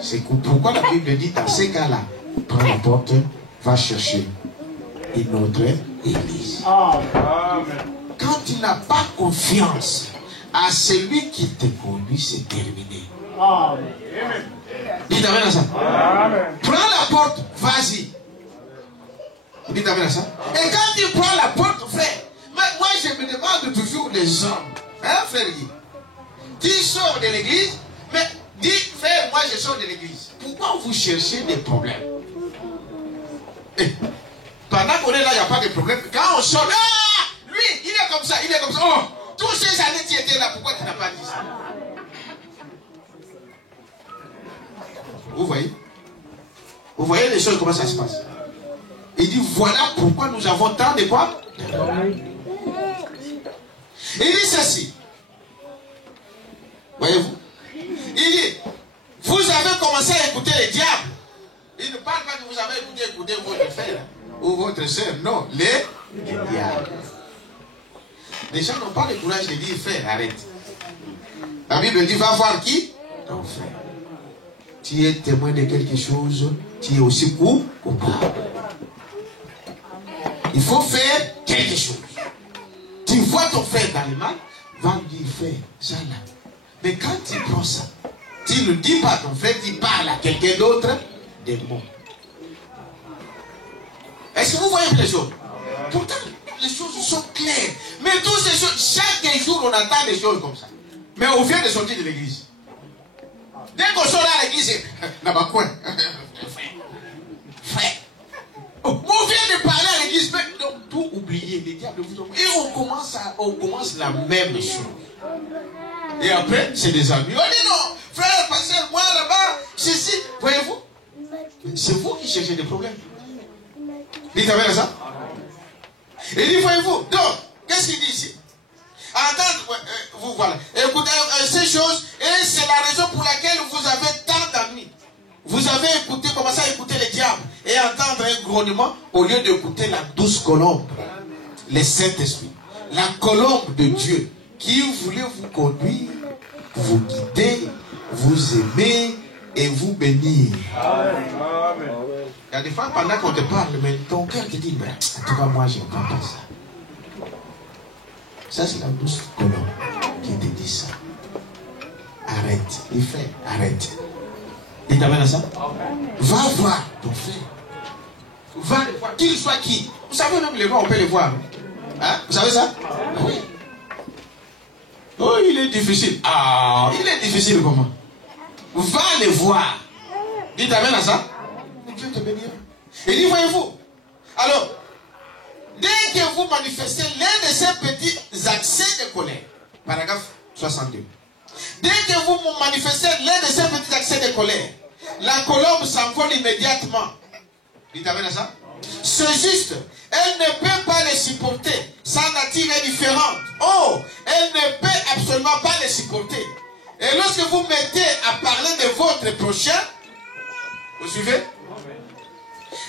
C'est pourquoi la Bible dit dans ces cas-là, prends la porte, va chercher une autre église. Quand tu n'as pas confiance à celui qui te conduit, c'est terminé. Dites amen à ça. Prends la porte, vas-y. Dites amen à ça. Et quand tu prends la porte, frère, moi je me demande toujours les hommes. Hein, frère Guy? Tu sors de l'église, mais dis, frère, moi je sors de l'église. Pourquoi vous cherchez des problèmes? Pendant qu'on est là, il n'y a pas de problème. Quand on sort, lui, il est comme ça, il est comme ça. Oh, tous ces années tu étais là, pourquoi tu n'as pas dit ça? Vous voyez? Vous voyez les choses, comment ça se passe? Il dit, voilà pourquoi nous avons tant de quoi? Il dit ceci. Voyez-vous? Il dit, vous avez commencé à écouter le diable. Il ne parle pas que vous avez écouté votre frère ou votre soeur. Non, le diable. Les gens n'ont pas le courage de dire, frère, arrête. La Bible dit, va voir qui? Ton frère. Tu es témoin de quelque chose, tu es aussi coupable. Il faut faire quelque chose. Tu vois ton frère dans le mal, va lui dire, frère, ça là. Mais quand tu prends ça, tu ne dis pas à ton frère, tu parles à quelqu'un d'autre, des mots. Est-ce que vous voyez les choses? Pourtant, les choses sont claires. Mais toutes ces choses, chaque jour, on entend des choses comme ça. Mais on vient de sortir de l'église. Dès qu'on sort à l'église, c'est là-bas quoi? Frère. On vient de parler à l'église, mais donc, tout oublier, les diables vous ont... Et on commence la même chose. Et après, c'est des amis. On dit non, frère, pasteur, moi là-bas, ceci, voyez-vous? C'est vous qui cherchez des problèmes. Dites avec ça. Et dit, voyez-vous, donc, qu'est-ce qu'il dit ici? Entendre, vous voilà. Écoutez ces choses, et c'est la raison pour laquelle vous avez tant d'ennuis. Vous avez écouté, commencé à écouter les diables et entendre un grognement au lieu d'écouter la douce colombe, le Saint-Esprit, la colombe de Dieu qui voulait vous conduire, vous guider, vous aimer et vous bénir. Amen. Il y a des fois pendant qu'on te parle, mais ton cœur te dit, mais en tout cas moi je n'aime pas ça. Ça c'est la douce colombe qui te dit ça. Arrête, il fait, arrête. Et t'amènes à ça? Va voir ton frère. Va le voir, qu'il soit qui. Vous savez même les voir, on peut les voir. Hein? Vous savez ça? Oui. Oh, il est difficile. Ah, il est difficile comment? Va les voir. Dites amen à ça. Et Dieu te bénira. Et dit, voyez-vous. Alors, dès que vous manifestez l'un de ces petits accès de colère, paragraphe 62. Dès que vous manifestez l'un de ces petits accès de colère, la colombe s'envole immédiatement. Dites amen à ça. C'est juste, elle ne peut pas les supporter. Sa nature est différente. Oh, elle ne peut absolument pas les supporter. Et lorsque vous mettez à parler de votre prochain, vous suivez?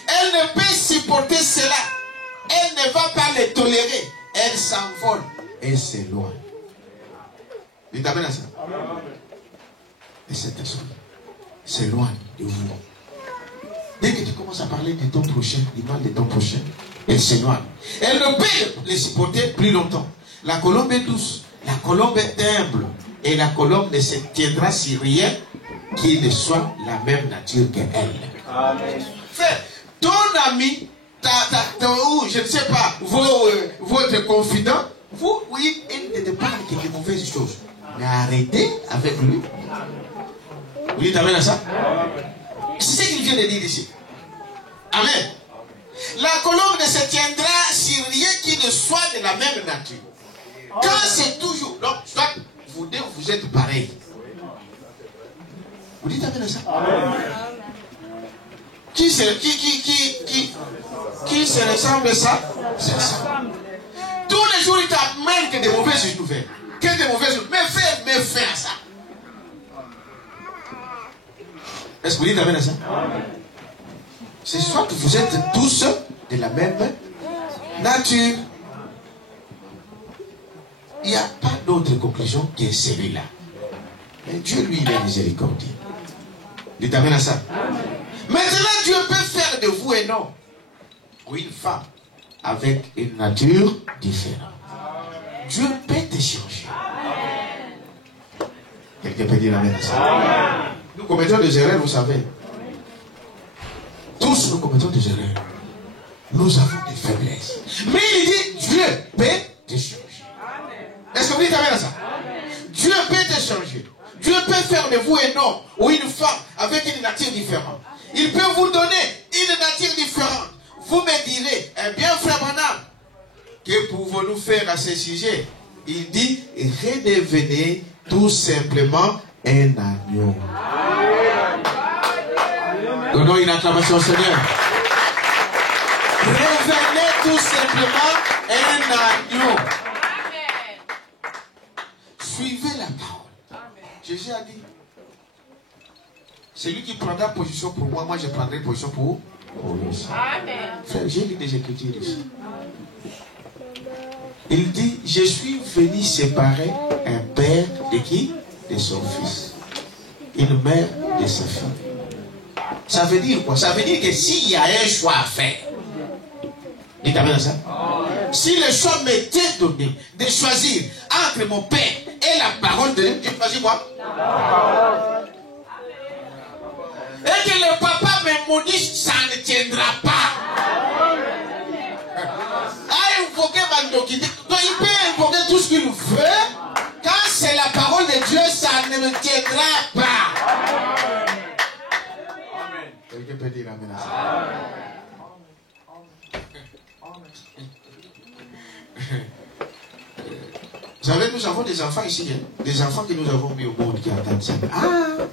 Elle ne peut supporter cela. Elle ne va pas les tolérer. Elle s'envole et s'éloigne. Dites amen à ça. Et cette personne s'éloigne de vous. Dès que tu commences à parler de ton prochain, il parle de ton prochain, elle s'éloigne. Elle ne peut les supporter plus longtemps. La colombe est douce, la colombe est humble, et la colombe ne se tiendra sur rien qui ne soit la même nature qu'elle. Amen. Frère, ton ami, ou je ne sais pas, votre confident, vous, oui, il ne te parle que de mauvaises choses. Mais arrêtez avec lui. Vous dites amen à ça? C'est ce qu'il vient de dire ici. Amen. La colombe ne se tiendra sur rien qui ne soit de la même nature. Quand c'est toujours... Donc, soit vous deux, vous êtes pareils. Vous dites amen à ça? Qui se ressemble à ça? C'est ça. Tous les jours, il t'amène que des mauvaises nouvelles. Que des mauvaises nouvelles. Mais fais à ça. Est-ce que vous dites amen à ça? C'est soit que vous êtes tous de la même nature. Il n'y a pas d'autre conclusion que celui-là. Mais Dieu, lui, il est miséricordieux. Dites amen à ça. Maintenant, Dieu peut faire de vous un homme ou une femme avec une nature différente. Dieu peut te changer. Quelqu'un peut dire amen à ça? Nous commettons des erreurs, vous savez. Tous nous commettons des erreurs. Nous avons des faiblesses. Mais il dit, Dieu peut te changer. Est-ce que vous dites amen à ça? Dieu peut te changer. Dieu peut faire de vous un homme ou une femme avec une nature différente. Il peut vous donner une nature différente. Vous me direz, eh bien frère Branham, que pouvons-nous faire à ce sujet? Il dit, redevenez tout simplement un agneau. Donnons une acclamation au Seigneur. Revenez tout simplement un agneau. Suivez la parole. Jésus a dit, celui qui prendra position pour moi, moi je prendrai position pour lui. Frère, j'ai lu des Écritures ici. Il dit, je suis venu séparer un père de qui? De son fils. Une mère de sa fille. Ça veut dire quoi? Ça veut dire que s'il y a un choix à faire, dites amen à ça. Si le choix m'était donné de choisir entre mon père et la parole de Dieu, tu choisis quoi? Et que le papa me maudisse, ça ne tiendra pas. Donc il peut invoquer tout ce qu'il veut. Quand c'est la parole de Dieu, ça ne me tiendra pas. Quelqu'un peut dire amen à ça. Vous savez, nous avons des enfants ici, hein? Des enfants que nous avons mis au monde qui entendent ça. Ah!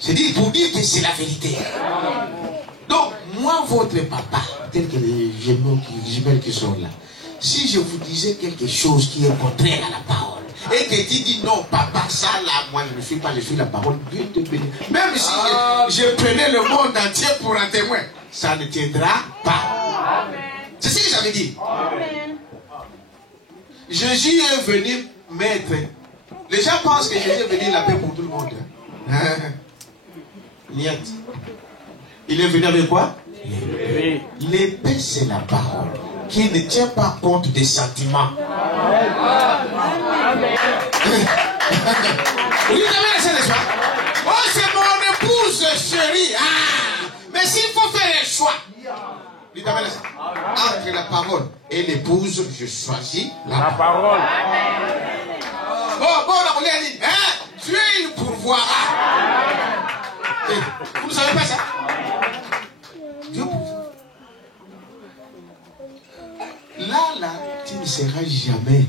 C'est dit pour dire que c'est la vérité. Donc, moi, votre papa, tel que les jumelles qui sont là, si je vous disais quelque chose qui est contraire à la parole, et que tu dis non, papa, ça là, moi je ne suis pas, je suis la parole, Dieu te bénit. Même si je prenais le monde entier pour un témoin, ça ne tiendra pas. C'est ce que j'avais dit. Amen. Jésus est venu mettre. Les gens pensent que Jésus est venu la paix pour tout le monde. Niet. Il est venu avec quoi? L'épée, c'est la parole qui ne tient pas compte des sentiments. Amen. Oui, n'est-ce pas? Oh, c'est mon épouse chérie. Ah, mais s'il faut faire un choix, entre la parole et l'épouse, je choisis la parole. Oh, bon, on a dit, hein? Dieu, il pourvoira. Vous ne savez pas ça? Dieu pourvoira. Là, tu ne seras jamais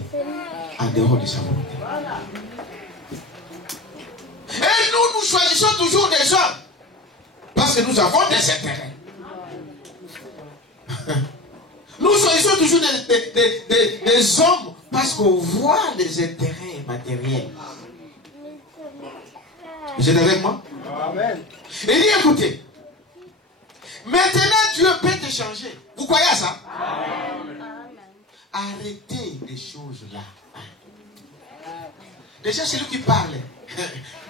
en dehors de sa volonté. Et nous choisissons toujours des hommes. Parce que nous avons des intérêts. Nous choisissons toujours des hommes parce qu'on voit les intérêts matériels. Vous êtes avec moi? Amen. Et dit, écoutez, maintenant Dieu peut te changer. Vous croyez à ça? Amen. Arrêtez les choses là. Déjà, c'est lui qui parle.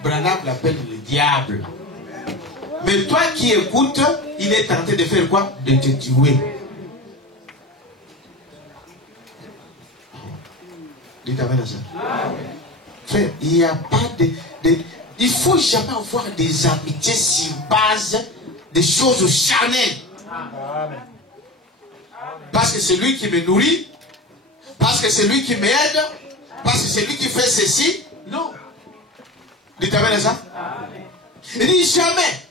Branham l'appelle le diable. Mais toi qui écoutes, il est tenté de faire quoi? De te tuer. Dites amen à ça. Frère, il n'y a pas de... Il ne faut jamais avoir des amitiés sur base des choses charnelles. Parce que c'est lui qui me nourrit, parce que c'est lui qui m'aide, parce que c'est lui qui fait ceci. Non. Dites amen à ça. Il dit jamais.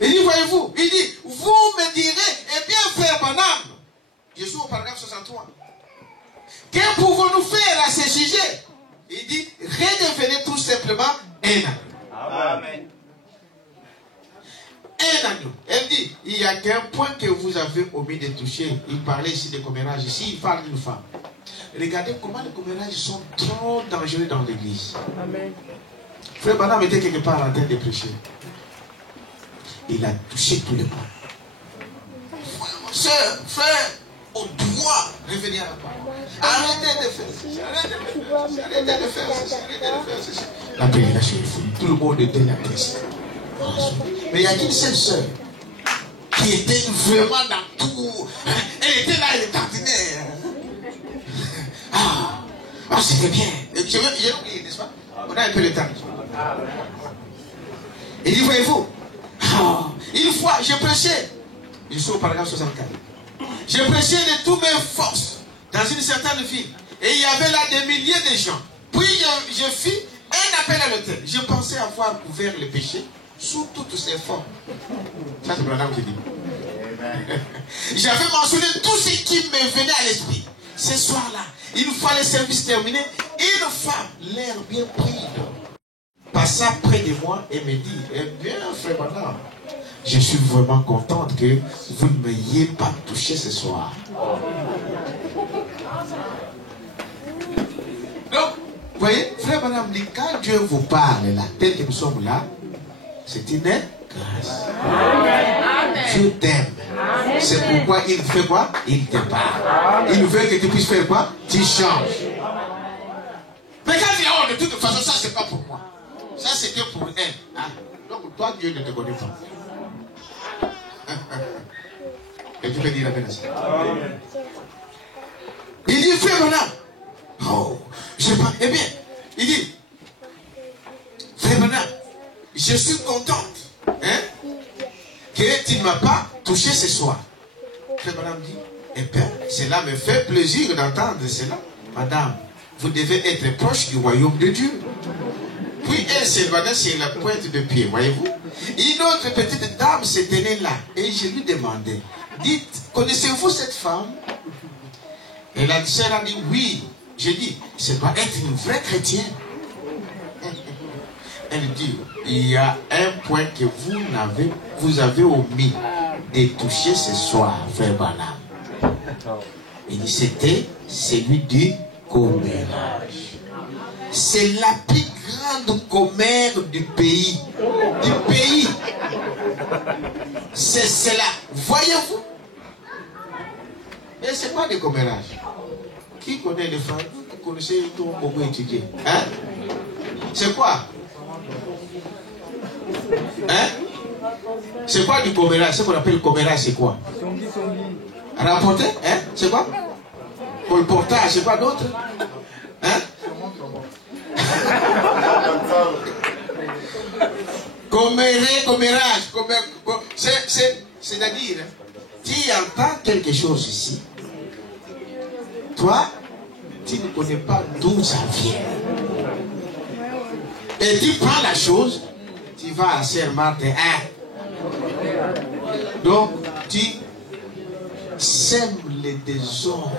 Il dit, voyez-vous, il dit, vous me direz, eh bien, frère Branham, je suis au paragraphe 63. Que pouvons-nous faire à ce sujet? Il dit, redevenez tout simplement un agneau. Amen. Un agneau. Elle dit, il n'y a qu'un point que vous avez omis de toucher. Il parlait ici des commérages. Ici, il parle d'une femme. Regardez comment les commérages sont trop dangereux dans l'église. Amen. Frère Branham était quelque part en train de prêcher. Il a touché tout le monde. Sœur, frère, on doit revenir à la parole. Arrêtez de faire ceci. Arrêtez de faire ceci. La prédication est finie. Tout le monde était là. Mais il y a une seule sœur qui était vraiment dans tout. Elle était là, elle était ordinaire. Ah, c'était bien. J'ai oublié, n'est-ce pas? On a un peu le temps. Il dit, voyez-vous, une fois, j'ai prêché. Je suis au paragraphe 64. J'ai prêché de toutes mes forces dans une certaine ville. Et il y avait là des milliers de gens. Puis je fis un appel à l'autel. Je pensais avoir couvert le péché sous toutes ses formes. Ça, c'est Branham qui dit. J'avais mentionné tout ce qui me venait à l'esprit. Ce soir-là, une fois le service terminé, une femme, l'air bien prise, passa près de moi et me dit, eh bien, frère Branham, je suis vraiment contente que vous ne m'ayez pas touché ce soir. Donc, vous voyez, frère Branham dit, quand Dieu vous parle là, tel que nous sommes là, c'est une grâce. Dieu t'aime. C'est pourquoi il fait quoi? Il te parle. Il veut que tu puisses faire quoi? Tu changes. Mais quand il dit, oh, de toute façon, ça c'est pas pour moi. Ça c'était pour elle. Ah. Donc toi, Dieu ne te connaît pas. Et tu peux dire la vérité. Il dit, frère Branham. Oh, je sais pas. Eh bien, il dit, frère Branham, je suis contente que tu ne m'as pas touché ce soir. Frère Branham dit, eh bien, Cela me fait plaisir d'entendre cela. Madame, vous devez être proche du royaume de Dieu. Puis elle s'éloignait sur la pointe de pied, voyez-vous. Une autre petite dame se tenait là. Et je lui demandais, dites, connaissez-vous cette femme? Et la sœur a dit, oui. J'ai dit, ça doit être une vraie chrétienne. Elle dit, il y a un point que vous avez omis de toucher ce soir, frère Branham. Il dit, c'était celui du commérage. C'est la plus grande commère du pays. C'est cela. Voyez-vous? Mais c'est quoi le commérage? Qui connaît les femmes? Vous connaissez tout beaucoup étudié. Hein? C'est quoi? Hein? C'est quoi du commérage? Ce qu'on appelle le commérage, c'est quoi? Rapporter? Hein? C'est quoi? Pour le portage, c'est quoi d'autre? Hein? Commérage. C'est-à-dire, tu entends quelque chose ici. Toi, tu ne connais pas d'où ça vient. Et tu prends la chose, tu vas à Saint-Martin. Donc, tu sèmes les désordres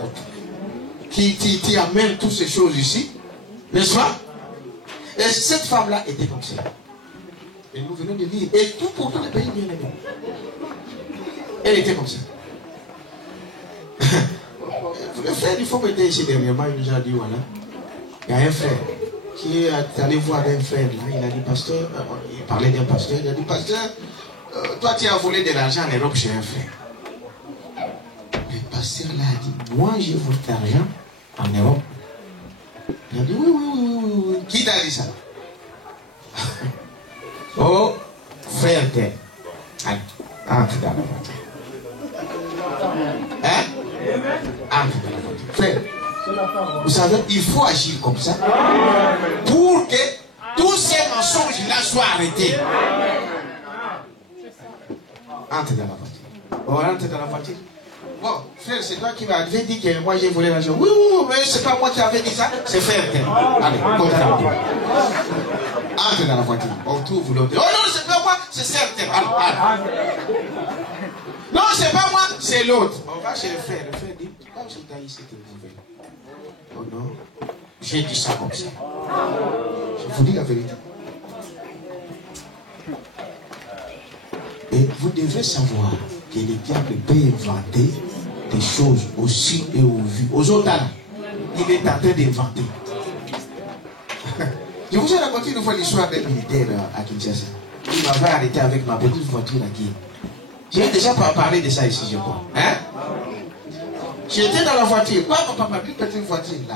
qui amènent toutes ces choses ici. N'est-ce pas? Et cette femme-là était comme ça. Et nous venons de dire, et tout pour tous les pays bien aimés. Elle était comme ça. Le frère, il faut que ici dernièrement, il nous a dit, voilà, il y a un frère qui est allé voir un frère là, il a dit, pasteur, il parlait d'un pasteur, il a dit, pasteur, toi tu as volé de l'argent en Europe chez un frère. Le pasteur là a dit, moi j'ai volé de l'argent en Europe. Il a dit, oui. Qui t'a dit ça? Oh, frère, entre dans la voiture. Hein? Entre dans la voiture. Frère, vous savez, il faut agir comme ça pour que tous ces mensonges-là soient arrêtés. Entre dans la voiture. Oh, entre dans la voiture. Bon, frère, c'est toi qui m'avais dit que moi j'ai volé l'argent. Oui, mais c'est pas moi qui avais dit ça, c'est frère. Allez, compte dans la voiture. Entre dans la voiture. On trouve l'autre. Oh non, c'est pas moi, c'est certain. Allez. Non, c'est pas moi, c'est l'autre. On va chez le frère. Le frère dit, pourquoi je t'ai dit cette nouvelle? Oh non, j'ai dit ça comme ça. Je vous dis la vérité. Et vous devez savoir que le diable peut inventer des choses aussi et au vu. Aux autres, il est en train d'inventer. Je vous ai raconté une fois l'histoire d'un militaire à Kinshasa. Il m'avait arrêté avec ma petite voiture à qui. J'ai déjà parlé de ça ici, je crois. Hein? J'étais dans la voiture. Quoi, papa, une petite voiture là.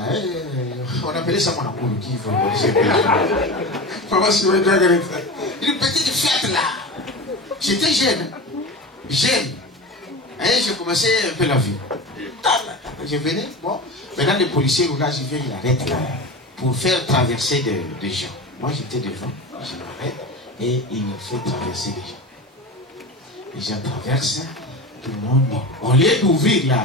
On appelait ça mon amour qui veut. Papa, si vous voulez regarder ça. Une petite Fiat là. J'étais jeune. Et j'ai commencé un peu la vie. Je venais, bon. Maintenant, les policiers, là, je viens, ils arrêtent là. Pour faire traverser des gens. Moi, j'étais devant. Je m'arrête. Et il me fait traverser des gens. Les gens traversent. Tout le monde. Au lieu d'ouvrir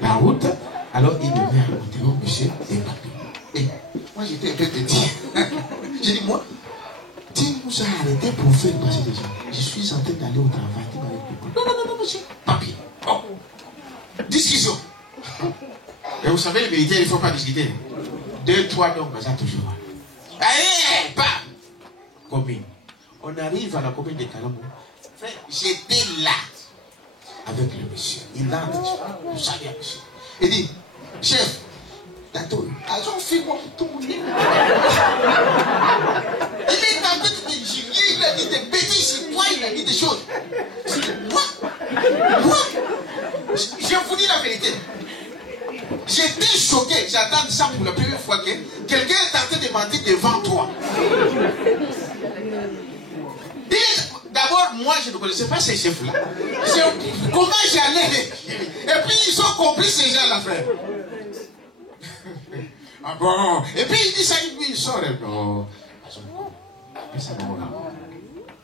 la route, alors il me met à côté. Oh, monsieur, des papiers. Et moi, j'étais un peu petit. J'ai dit, moi, tu nous as arrêté pour faire passer des gens. Je suis en train d'aller au travail. Non, monsieur. Papier. Oh. Discussion. Et vous savez, les militaires, il ne faut pas discuter. 2, 3 donc, ça toujours. Allez, bam. Commune. On arrive à la commune de Kalamou. J'étais là avec le monsieur. Il entre, vous savez, monsieur. Il dit, chef, tantôt, ils ont fait mon tour. Il est en train de juger, il a dit des bêtises sur toi, il a dit des choses. Moi, je vous dis la vérité. J'étais choqué, j'attends ça pour la première fois que quelqu'un est en train de mentir devant toi. D'abord, moi, je ne connaissais pas ces chefs-là. Comment j'allais? Et puis, ils ont compris ces gens-là, frère. Ah bon? Et puis, il dit ça, lui, il sort. Non.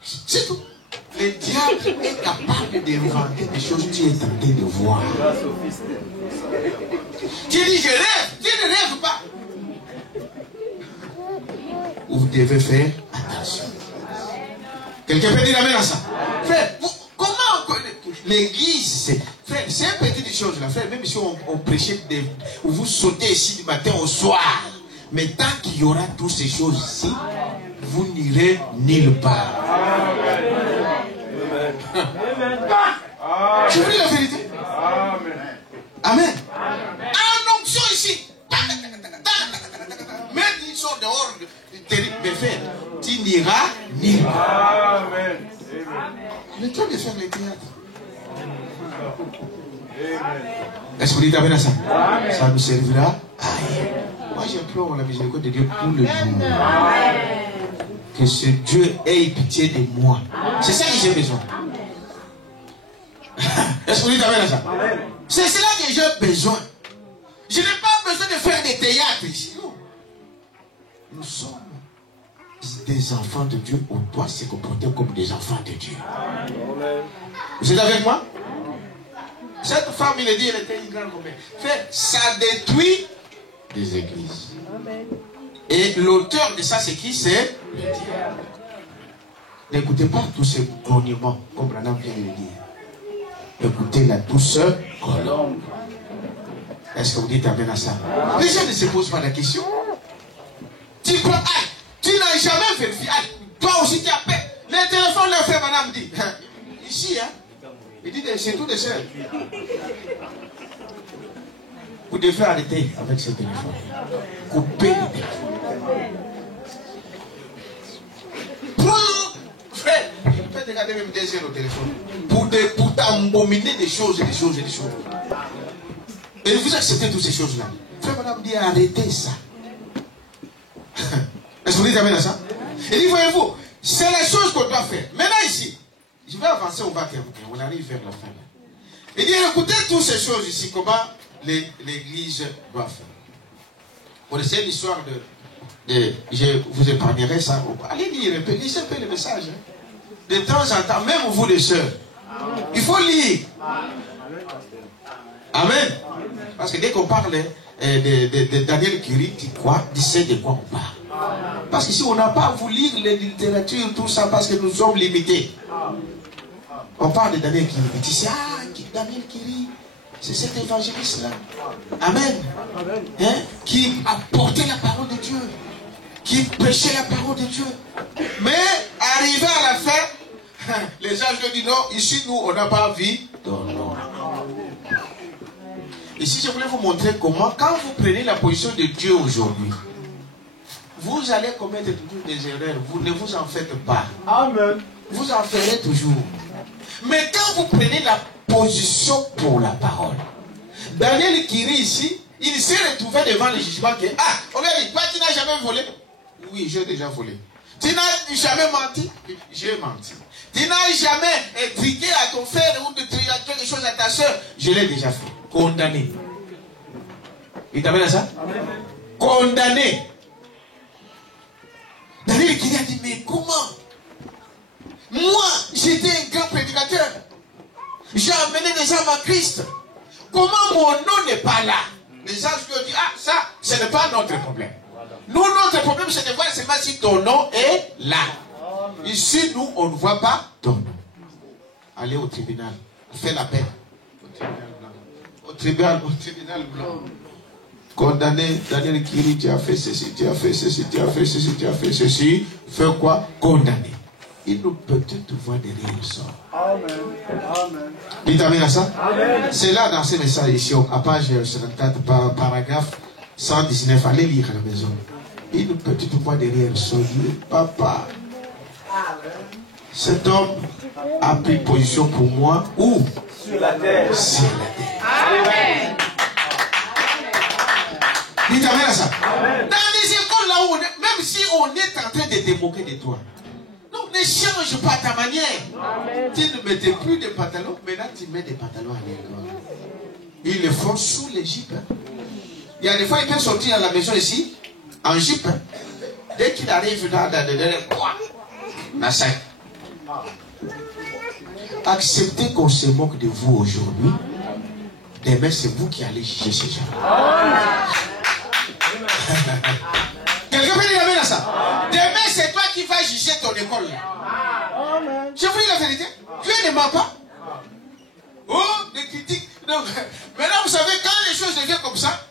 C'est tout. Le diable est capable d'inventer des choses que tu es en train de voir. Tu dis je rêve, tu ne rêves pas. Vous devez faire attention. Quelqu'un peut dire amen à ça? Frère, comment l'église, frère, c'est une petite chose là, frère, même si on prêchait, vous sautez ici du matin au soir, mais tant qu'il y aura toutes ces choses ici, vous n'irez nulle part. Je vous dis la vérité. Amen. En onction ici. Même ils sont dehors, mais frère, tu n'iras nulle part. Le temps de faire les théâtres. Est-ce que vous dites amen à ça? Ça nous servira. Moi j'implore la miséricorde de Dieu tout le jour. Que ce Dieu ait pitié de moi. C'est ça que j'ai besoin. Est-ce que vous dites amen à ça? C'est cela que j'ai besoin. Je n'ai pas besoin de faire des théâtres ici. Non. Nous sommes des enfants de Dieu. On doit se comporter comme des enfants de Dieu. Vous êtes avec moi? Cette femme, il a dit, elle était une grande combien? Fait, ça détruit des églises. Et l'auteur de ça, c'est qui? C'est le diable. N'écoutez pas tous ces grognements, comme Branham vient de le dire. Écoutez la douceur colombe. Est-ce que vous dites amen à ça? Les gens ne se posent pas la question. Tu prends, tu n'as jamais vérifié. Toi aussi, tu appelles. Les téléphones, leur frère Branham dit. Ici, hein. Il dit, c'est tout des seuls. Vous devez arrêter avec ce téléphone. Coupez le téléphone. Frère, faites regarder même des heures au téléphone. Pour t'embominer des choses et des choses et des choses. Et vous acceptez toutes ces choses-là. Frère, madame dit, arrêtez ça. Est-ce que vous dites amen à ça? Il dit, voyez-vous, c'est la chose qu'on doit faire. Maintenant ici, je vais avancer, on va terminer. On arrive vers la fin. Il dit, écoutez toutes ces choses ici, comment l'église doit faire. Vous connaissez l'histoire je vous épargnerai ça. Allez lire un peu, lisez un peu le message. De temps en temps, même vous les sœurs, il faut lire. Amen. Parce que dès qu'on parle de Daniel Curie, tu sais de quoi on parle. Parce que si on n'a pas à vous lire les littératures, tout ça, parce que nous sommes limités. On parle de Daniel Curie. Tu sais, Daniel Curie, c'est cet évangéliste-là. Amen. Hein? Qui a porté la parole de Dieu. Qui prêchait la parole de Dieu. Mais, arrivé à la fin, les anges lui disent non, ici nous, on n'a pas vie. Non. Ici, je voulais vous montrer comment, quand vous prenez la position de Dieu aujourd'hui, vous allez commettre toujours des erreurs. Vous ne vous en faites pas. Amen. Vous en ferez toujours. Mais quand vous prenez la position pour la parole, Daniel Curie ici, il s'est retrouvé devant le jugement que, regarde, toi tu n'as jamais volé. Oui, j'ai déjà volé. Tu n'as jamais menti. J'ai menti. Tu n'as jamais intrigué à ton frère ou de quelque chose à ta soeur. Je l'ai déjà fait. Condamné. Il t'amène à ça? Amen. Condamné. Daniel Curie a dit, mais comment? Moi, j'étais un grand prédicateur. J'ai amené des hommes à Christ. Comment mon nom n'est pas là? Les anges lui ont dit, ça, ce n'est pas notre problème. Nous, notre problème, c'est de voir seulement si ton nom est là. Ici, nous, on ne voit pas ton nom. Allez au tribunal. Fais l'appel. Au tribunal blanc. Condamné, Daniel Curie, tu as fait ceci, tu as fait ceci, tu as fait ceci, tu as fait ceci. Fais quoi? Condamné. Il nous peut-être voir derrière le sort. Amen. Dites amen à ça? C'est là dans ce message ici, à page 74, paragraphe 119. Allez lire à la maison. Il nous peut-être voir derrière le sort. Il dit, papa, cet homme a pris position pour moi. Où? Sur la terre. Sur la terre. Amen. Dites amen à ça. Amen. Dans les écoles là où même si on est en train de te moquer de toi, non, ne change pas ta manière. Amen. Tu ne mettais plus de pantalons, maintenant tu mets des pantalons à l'école. Ils le font sous les jupes. Il y a des fois, il peut sortir à la maison ici, en jupe. Dès qu'il arrive dans quoi? Acceptez qu'on se moque de vous aujourd'hui. Demain, c'est vous qui allez juger ces gens. Quelqu'un peut dire amen à ça? Demain, c'est toi qui vas juger ton école. Je vous dis la vérité. Dieu ne ment pas. Oh, des critiques. Non. Maintenant, vous savez, quand les choses deviennent comme ça,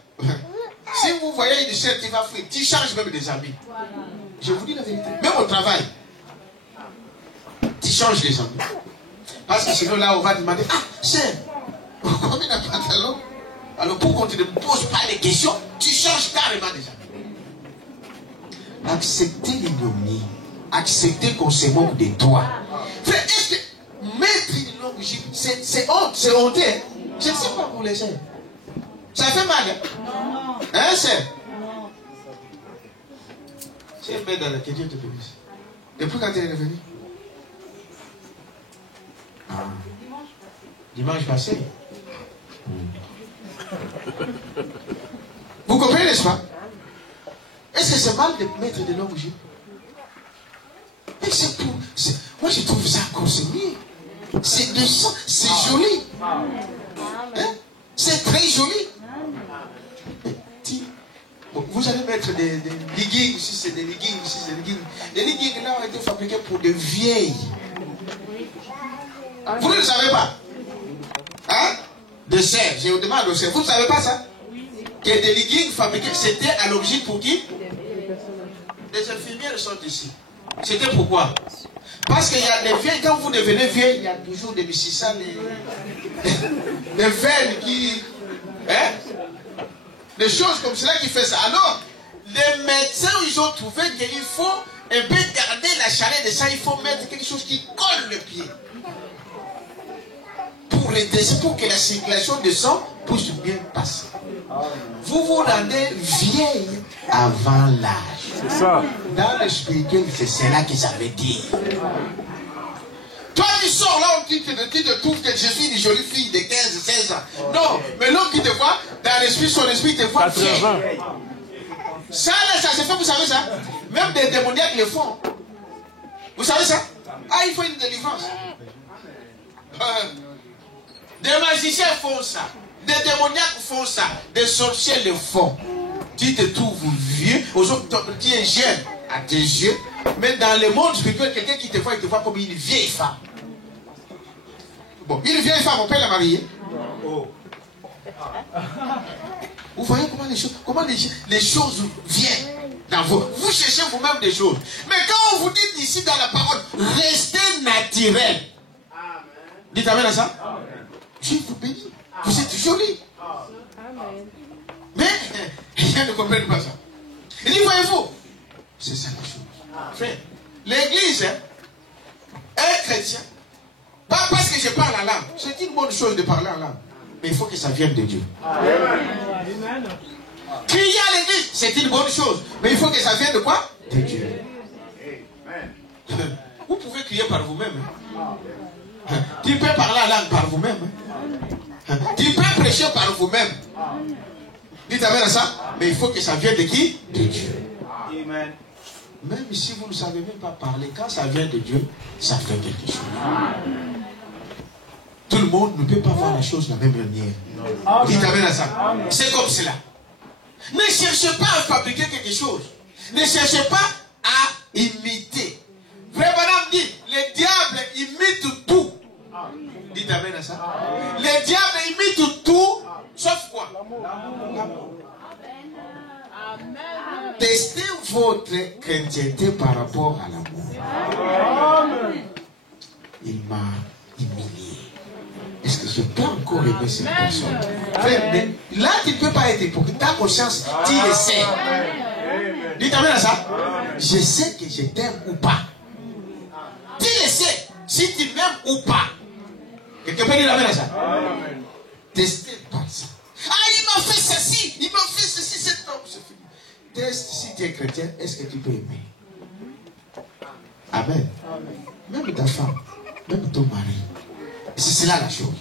si vous voyez une chaîne qui va fuir, tu changes même des amis. Je vous dis la vérité. Même au travail, tu changes les amis. Parce que sinon, là, on va demander, ah, c'est combien de pantalons? Alors, pour qu'on ne te pose pas les questions, tu changes carrément des amis. Acceptez l'ignominie. Acceptez qu'on se moque de toi. Frère, est-ce que mettre une longue jupe, c'est honte, c'est honteux. Je ne sais pas pour les gens. Ça fait mal, hein? Hein, c'est? C'est bien dans la que Dieu te bénisse. Depuis quand tu es revenu? Ah. Dimanche passé. Vous comprenez, n'est-ce pas? Est-ce que c'est mal de mettre de longues jupes? Mais c'est pour. Moi, je trouve ça encore mieux. C'est décent, c'est joli. Hein? C'est très joli. Bon, vous allez mettre des leggings, si c'est des leggings, si c'est des leggings. Les leggings là ont été fabriqués pour des vieilles. Vous ne le savez pas? Hein? De serre, je vous demande au serre. Vous ne savez pas ça? Que des leggings fabriqués, c'était à l'origine pour qui? Les infirmières sont ici. C'était pourquoi? Parce qu'il y a des vieilles, quand vous devenez vieille, il y a toujours des mississas, des veines qui... Hein? Des choses comme cela qui fait ça. Alors, les médecins, ils ont trouvé qu'il faut un peu garder la chaleur de ça. Il faut mettre quelque chose qui colle le pied. Pour que la circulation de sang puisse bien passer. Vous vous rendez vieille avant l'âge. C'est ça. Dans le spirituel, c'est cela que ça veut dire. Toi qui sors là, on dit que tu te trouves que je suis une jolie fille de 15, 16 ans. Non, mais l'homme qui te voit, dans l'esprit, son esprit te voit vieille. Ça, là, ça se fait, vous savez ça? Même des démoniaques le font. Vous savez ça? Ah, il faut une délivrance. Des magiciens font ça. Des démoniaques font ça. Des sorciers le font. Tu te trouves vieux. Aujourd'hui, tu es jeune à tes yeux. Mais dans le monde spirituel, quelqu'un qui te voit, il te voit comme une vieille femme. Bon, une vieille femme, on peut la marier. Vous voyez comment les choses viennent dans vous. Vous cherchez vous-même des choses. Mais quand on vous dit ici dans la parole, restez naturel. Dites amen à ça. Dieu vous bénit. Vous êtes jolis. Mais les gens ne comprennent pas ça. Il dit, voyez-vous, c'est ça la chose. Frère, l'église, un chrétien, pas parce que je parle en langue, c'est une bonne chose de parler en langue, mais il faut que ça vienne de Dieu. Crier à l'église, c'est une bonne chose, mais il faut que ça vienne de quoi? De Dieu. Vous pouvez crier par vous-même. Tu peux parler en langue par vous-même. Tu peux prêcher par vous-même. Dites amen à ça. Mais il faut que ça vienne de qui? De Dieu. Amen. Même si vous ne savez même pas parler, quand ça vient de Dieu, ça fait quelque chose. Tout le monde ne peut pas voir la chose de la même manière. Dites amen à ça. C'est comme cela. Ne cherchez pas à fabriquer quelque chose. Ne cherchez pas à imiter. Frère Branham dit, le diable imite tout. Dites amen à ça. Le diable imite tout, sauf quoi? L'amour. Testez votre chrétienté par rapport à l'amour. Il m'a humilié. Est-ce que je peux encore aimer cette personne? Frère, mais là, tu ne peux pas être hypocrite. Ta conscience, tu le sais. Dites amen à ça. Je sais que je t'aime ou pas. Tu le sais. Si tu m'aimes ou pas. Quelqu'un peut dire amen à ça. Testez par ça. Ah, il m'a fait ceci. Il m'a fait ceci. Cet homme, c'est fini. Teste si tu es chrétien. Est-ce que tu peux aimer? Amen. Même ta femme. Même ton mari. C'est cela la chose.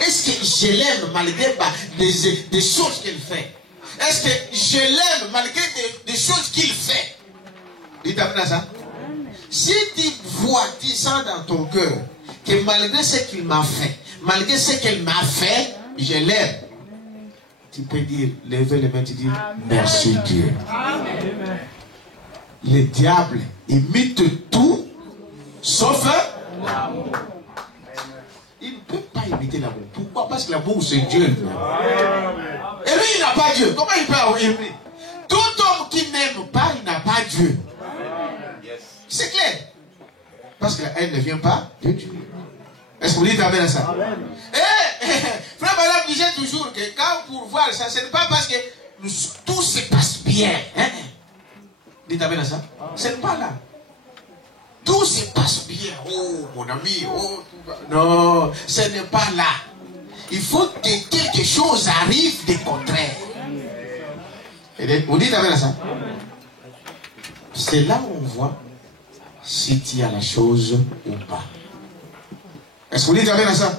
Est-ce que je l'aime malgré des choses qu'il fait? Est-ce que je l'aime malgré des choses qu'il fait? Dites amen à ça. Si tu vois, tu sens dans ton cœur que malgré ce qu'il m'a fait, malgré ce qu'elle m'a fait, je l'aime. Tu peux dire, lever les mains, tu dis, merci Dieu. Amen. Le diable imite tout, sauf l'amour. Il ne peut pas imiter l'amour. Pourquoi? Parce que l'amour, c'est Dieu. Et lui, il n'a pas Dieu. Comment il peut aimer? Tout homme qui n'aime pas, il n'a pas Dieu. C'est clair. Parce qu'elle ne vient pas de Dieu. Est-ce que vous dites amen à ça? Frère Madame disait toujours que quand pour voir ça, ce n'est pas parce que tout se passe bien. Dites amen à ça? Ce n'est pas là. Tout se passe bien. Oh, mon ami. Oh, non, ce n'est pas là. Il faut que quelque chose arrive de contraire. Vous dites amen à ça? C'est là où on voit si tu as la chose ou pas. Est-ce que vous dites amen à ça?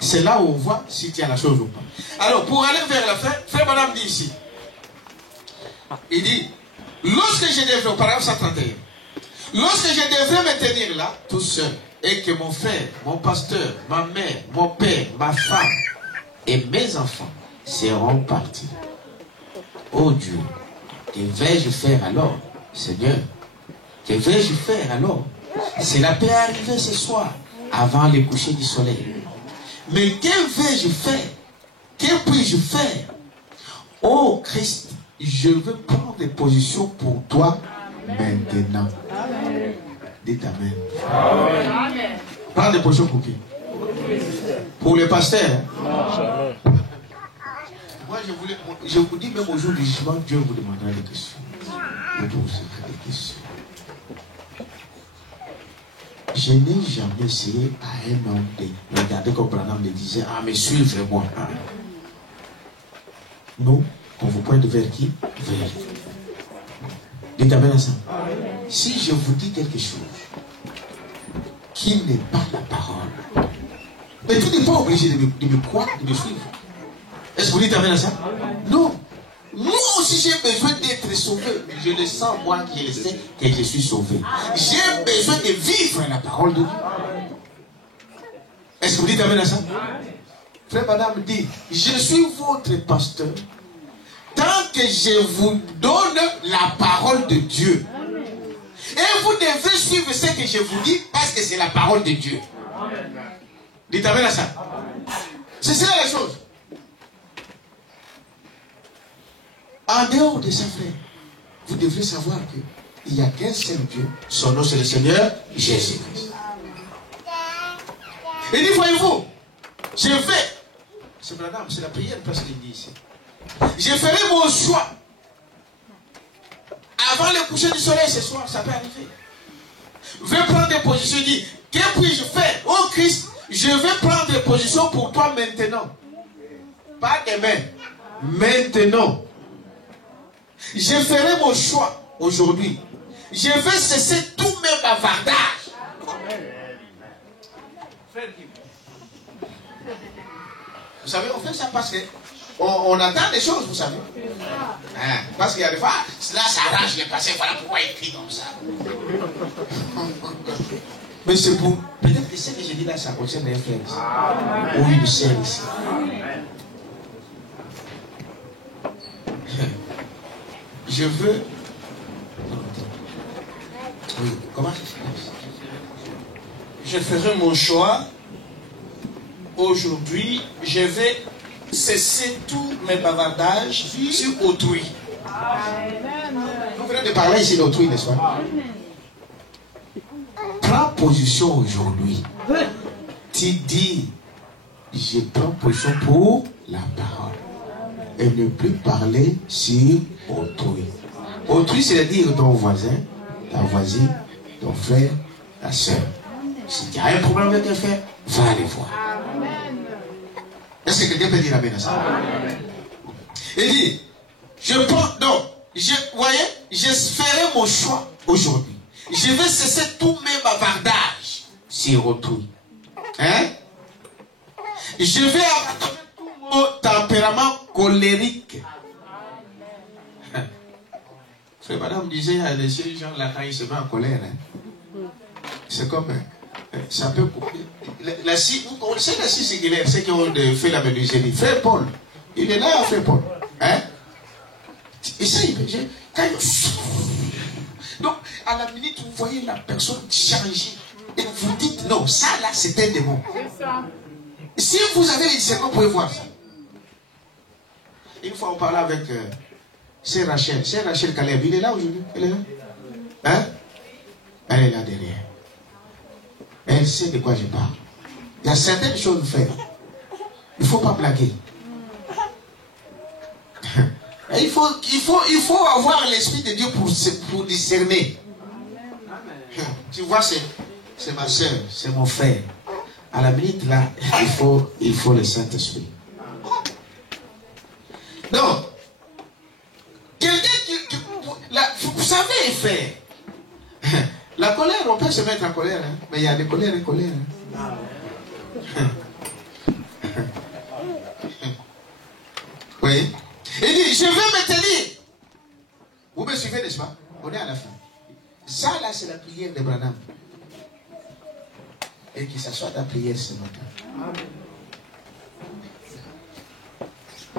C'est là où on voit si tu as la chose ou pas. Alors, pour aller vers la fin, Frère Madame dit ici. Il dit, lorsque je devrais, paragraphe 131, lorsque je devrais me tenir là, tout seul, et que mon frère, mon pasteur, ma mère, mon père, ma femme et mes enfants seront partis. Oh Dieu, que vais-je faire alors, Seigneur? Que vais-je faire alors? Cela peut arriver ce soir, avant le coucher du soleil. Mais que vais-je faire? Que puis-je faire? Oh Christ, je veux prendre des positions pour toi maintenant. Amen. Dites amen. Amen. Prendre des positions pour qui? Pour le pasteur. Hein? Moi, je vous dis, même au jour du jugement, Dieu vous demandera des questions. Vous poserez des questions. Je n'ai jamais essayé à un homme de regarder comme Branham me disait, ah, mais suivez-moi. Nous, on vous pointe vers qui? Vers. Dites amen à ça. Si je vous dis quelque chose qui n'est pas la parole, mais tu n'es pas obligé de me croire, de me suivre. Est-ce que vous dites amen à ça? Non. Moi aussi j'ai besoin d'être sauvé. Je le sens, moi qui le sais que je suis sauvé. J'ai besoin de vivre la parole de Dieu. Est-ce que vous dites amen à ça? Frère Madame dit, je suis votre pasteur tant que je vous donne la parole de Dieu. Et vous devez suivre ce que je vous dis parce que c'est la parole de Dieu. Dites amen à ça. C'est ça la chose. En dehors de ça, frère, vous devrez savoir qu'il n'y a qu'un seul Dieu. Son nom, c'est le Seigneur Jésus-Christ. Il dit, voyez-vous, je vais, c'est la prière parce qu'il dit ici, je ferai mon choix. Avant le coucher du soleil ce soir, ça peut arriver. Je vais prendre des positions, il dit, que puis-je faire? Oh Christ, je vais prendre des positions pour toi maintenant. Pas demain, maintenant. Je ferai mon choix aujourd'hui. Je vais cesser tous mes bavardages. Vous savez, on fait ça parce que on attend des choses, vous savez. Parce qu'il y a des fois, là, ça arrange les passés. Voilà pourquoi il crie comme ça. Mais c'est pour... Peut-être que ce que je dis là, ça concerne les frères ici. Ou une sœur ici. Je veux... Oui, comment ça se passe? Je ferai mon choix. Aujourd'hui, je vais cesser tous mes bavardages sur autrui. Vous venez de parler ici d'autrui, n'est-ce pas? Prends position aujourd'hui. Tu dis, je prends position pour la parole. Et ne plus parler sur autrui. Autrui, c'est-à-dire ton voisin, ta voisine, ton frère, ta soeur. Si tu as un problème avec un frère, va aller voir. Est-ce que quelqu'un peut dire amen à ça? Il dit, je prends, donc, voyez, je ferai mon choix aujourd'hui. Je vais cesser tous mes bavardages sur autrui. Hein? Je vais abandonner tout mon tempérament colérique. Frère Madame disait à ces gens là quand ils se mettent en colère, hein? C'est comme Ça peut couper. La scie, vous connaissez la scie séculaire, ceux qui ont fait la menuiserie. Frère Paul, il est là, frère Paul. Hein? Essaye, donc, à la minute, vous voyez la personne changer. Et vous dites, non, ça là, c'est un démon. Si vous avez les discernements, vous pouvez voir ça. Une fois, on parlait avec Sœur Rachel. Sœur Rachel Caleb, il est là aujourd'hui? Elle est là? Hein? Elle est là derrière. Elle sait de quoi je parle. Il y a certaines choses à faire. Il ne faut pas blaguer. Et il faut avoir l'Esprit de Dieu pour discerner. Tu vois, c'est ma soeur, c'est mon frère. À la minute là, il faut le Saint-Esprit. Donc, quelqu'un qui vous savez faire. La colère, on peut se mettre en colère, hein? Mais il y a des colères et colères. Hein? Oui. Il dit, je veux me tenir. Vous me suivez, n'est-ce pas? On est à la fin. Ça, là, c'est la prière de Branham. Et qu'il s'assoit à prière ce matin.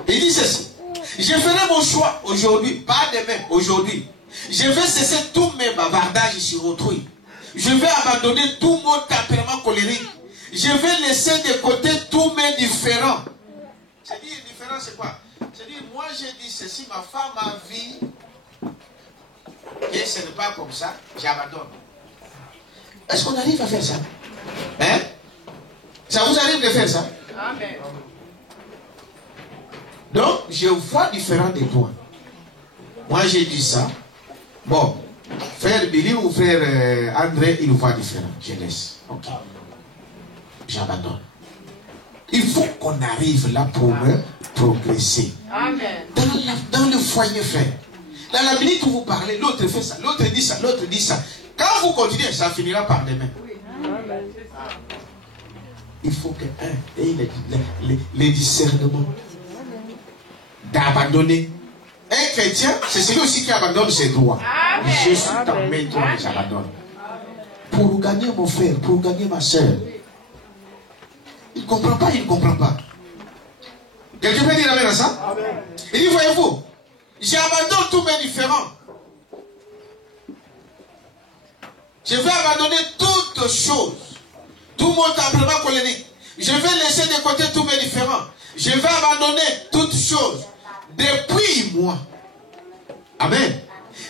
Il dit ceci. Je ferai mon choix aujourd'hui, pas demain, aujourd'hui. Je vais cesser tous mes bavardages sur autrui. Je vais abandonner tout mon tempérament colérique. Je vais laisser de côté tous mes différends. C'est-à-dire, différent, c'est quoi? C'est-à-dire, moi j'ai dit ceci, ma femme a vu que ce n'est pas comme ça, j'abandonne. Est-ce qu'on arrive à faire ça? Hein? Ça vous arrive de faire ça? Amen. Donc, je vois différent de toi. Moi j'ai dit ça. Bon, frère Billy ou frère André, il voit différent. Je laisse. Ok. J'abandonne. Il faut qu'on arrive là pour progresser. Amen. Dans le foyer, frère. Dans la minute où vous parlez, l'autre fait ça, l'autre dit ça, l'autre dit ça. Quand vous continuez, ça finira par demain. Il faut que ait les discernements d'abandonner. Un chrétien, c'est celui aussi qui abandonne ses droits. Amen. Je suis dans mes droits et j'abandonne. Pour gagner mon frère, pour gagner ma soeur. Il ne comprend pas, il ne comprend pas. Quelqu'un peut dire amen à ça? Amen. Il dit, voyez-vous, j'abandonne tous mes différends. Je vais abandonner toutes choses. Tout mon tempérament colérique. Je vais laisser de côté tous mes différends. Je vais abandonner toutes choses. Depuis moi. Amen.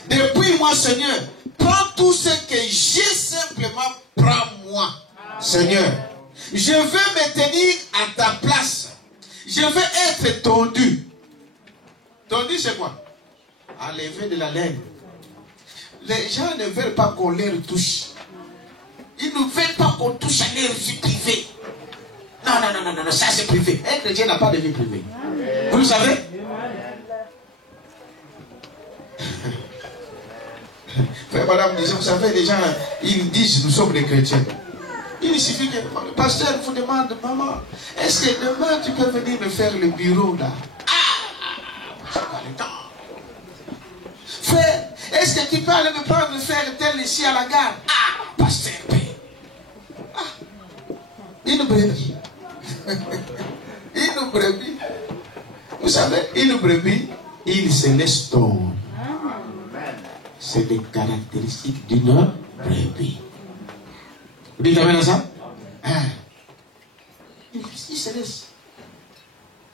Depuis moi, Seigneur, prends tout ce que j'ai simplement, prends-moi. Seigneur, je veux me tenir à ta place. Je veux être tondu. Tondu, c'est quoi? Enlever de la laine. Les gens ne veulent pas qu'on leur touche. Ils ne veulent pas qu'on touche à leur vie privée. Non, ça c'est privé. Un chrétien n'a pas de vie privée. Vous le savez? Frère, madame, vous savez, les gens, ils disent, nous sommes des chrétiens. Il suffit que le pasteur vous demande, maman, est-ce que demain tu peux venir me faire le bureau là? J'ai pas le temps. Frère, est-ce que tu peux aller me prendre faire tel ici à la gare? Pasteur, une brebis. Une brebis. Vous savez, une brebis, il se laisse tondre. C'est des caractéristiques d'une brebis. Vous dites amen à ça? Il se laisse.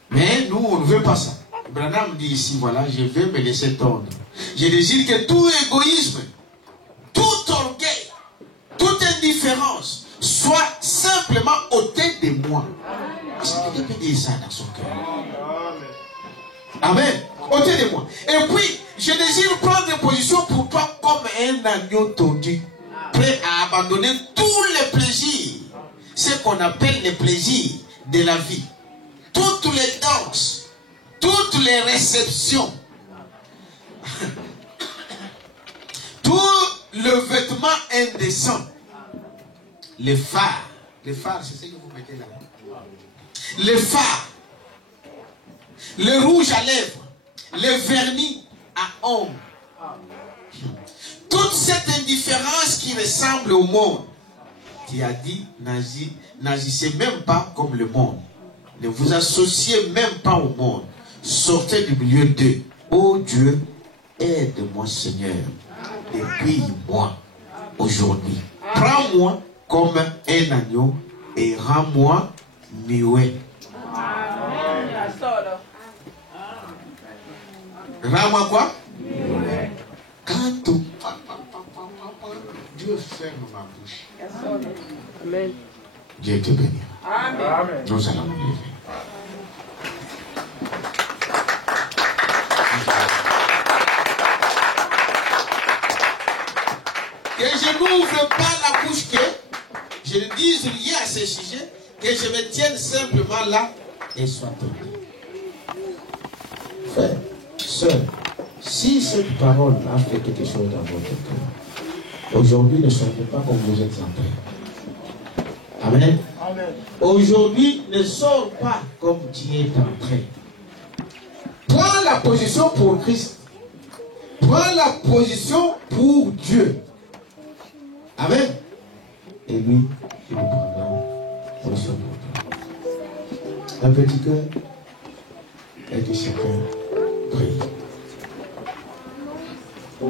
Mais nous, on ne veut pas ça. Branham dit ici, voilà, je vais me laisser tondre. Je désire que tout égoïsme, tout orgueil, toute indifférence soit simplement ôté de moi. Est-ce que quelqu'un peut dire ça dans son cœur? Amen. Ôté de moi. Et puis, je désire prendre position pour toi comme un agneau tondu, prêt à abandonner tous les plaisirs, ce qu'on appelle les plaisirs de la vie, toutes les danses, toutes les réceptions, tout le vêtement indécent, les fards, c'est ce que vous mettez là, les fards, le rouge à lèvres, le vernis à ongles, toute cette indifférence qui ressemble au monde, Tu as dit, n'agissez même pas comme le monde. Ne vous associez même pas au monde. Sortez du milieu d'eux. Oh Dieu, aide-moi Seigneur. Dépouille-moi aujourd'hui. Prends-moi comme un agneau et rends-moi muet. Rends-moi quoi? Quand tout Dieu ferme ma bouche. Amen. Dieu te bénira. Amen. Nous allons nous lever. Que je n'ouvre pas la bouche, que je ne dise rien à ce sujet, que je me tienne simplement là et sois tombé. Frère, sœur, si cette parole a fait quelque chose dans votre cœur, aujourd'hui ne sortez pas comme vous êtes entré. Amen. Amen. Aujourd'hui ne sors pas comme tu es entré. Prends la position pour Christ. Prends la position pour Dieu. Amen. Et lui, il nous prendra position pour toi. Un petit cœur et que chacun prie. Oh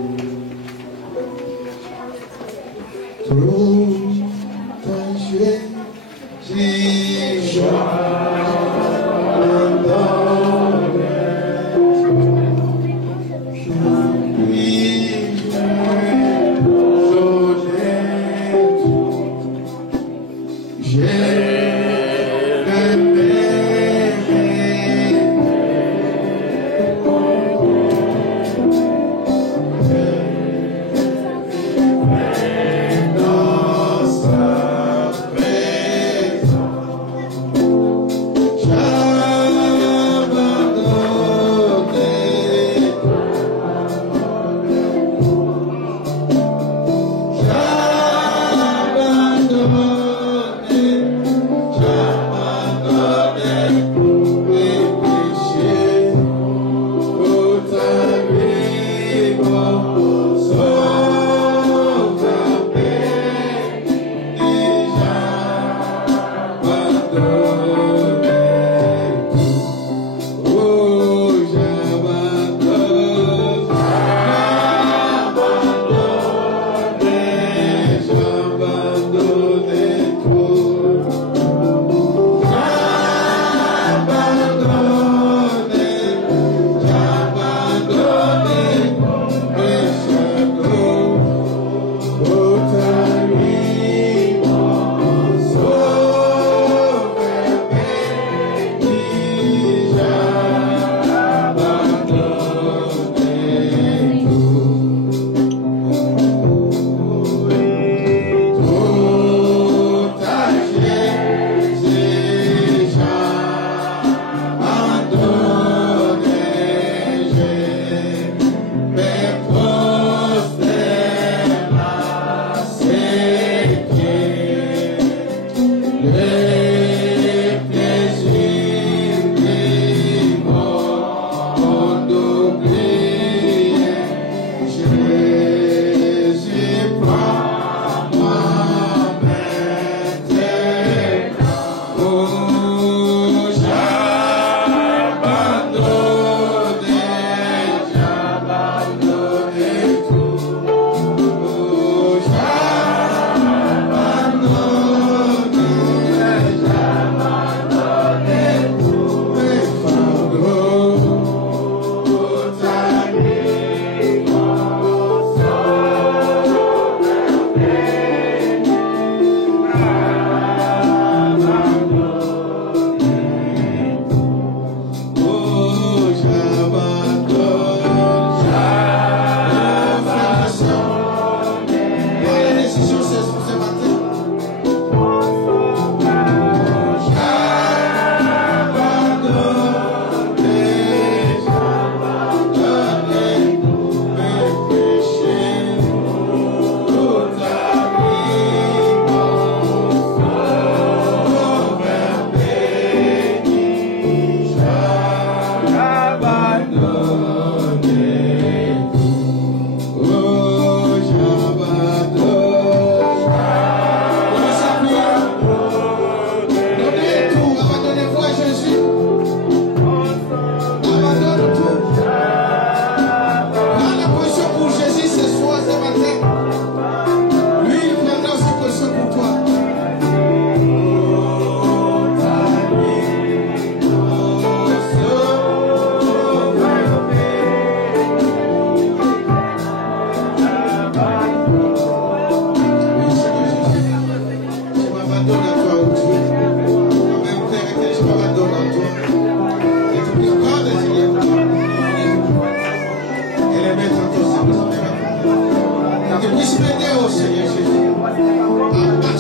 Dispédez au Seigneur Jésus.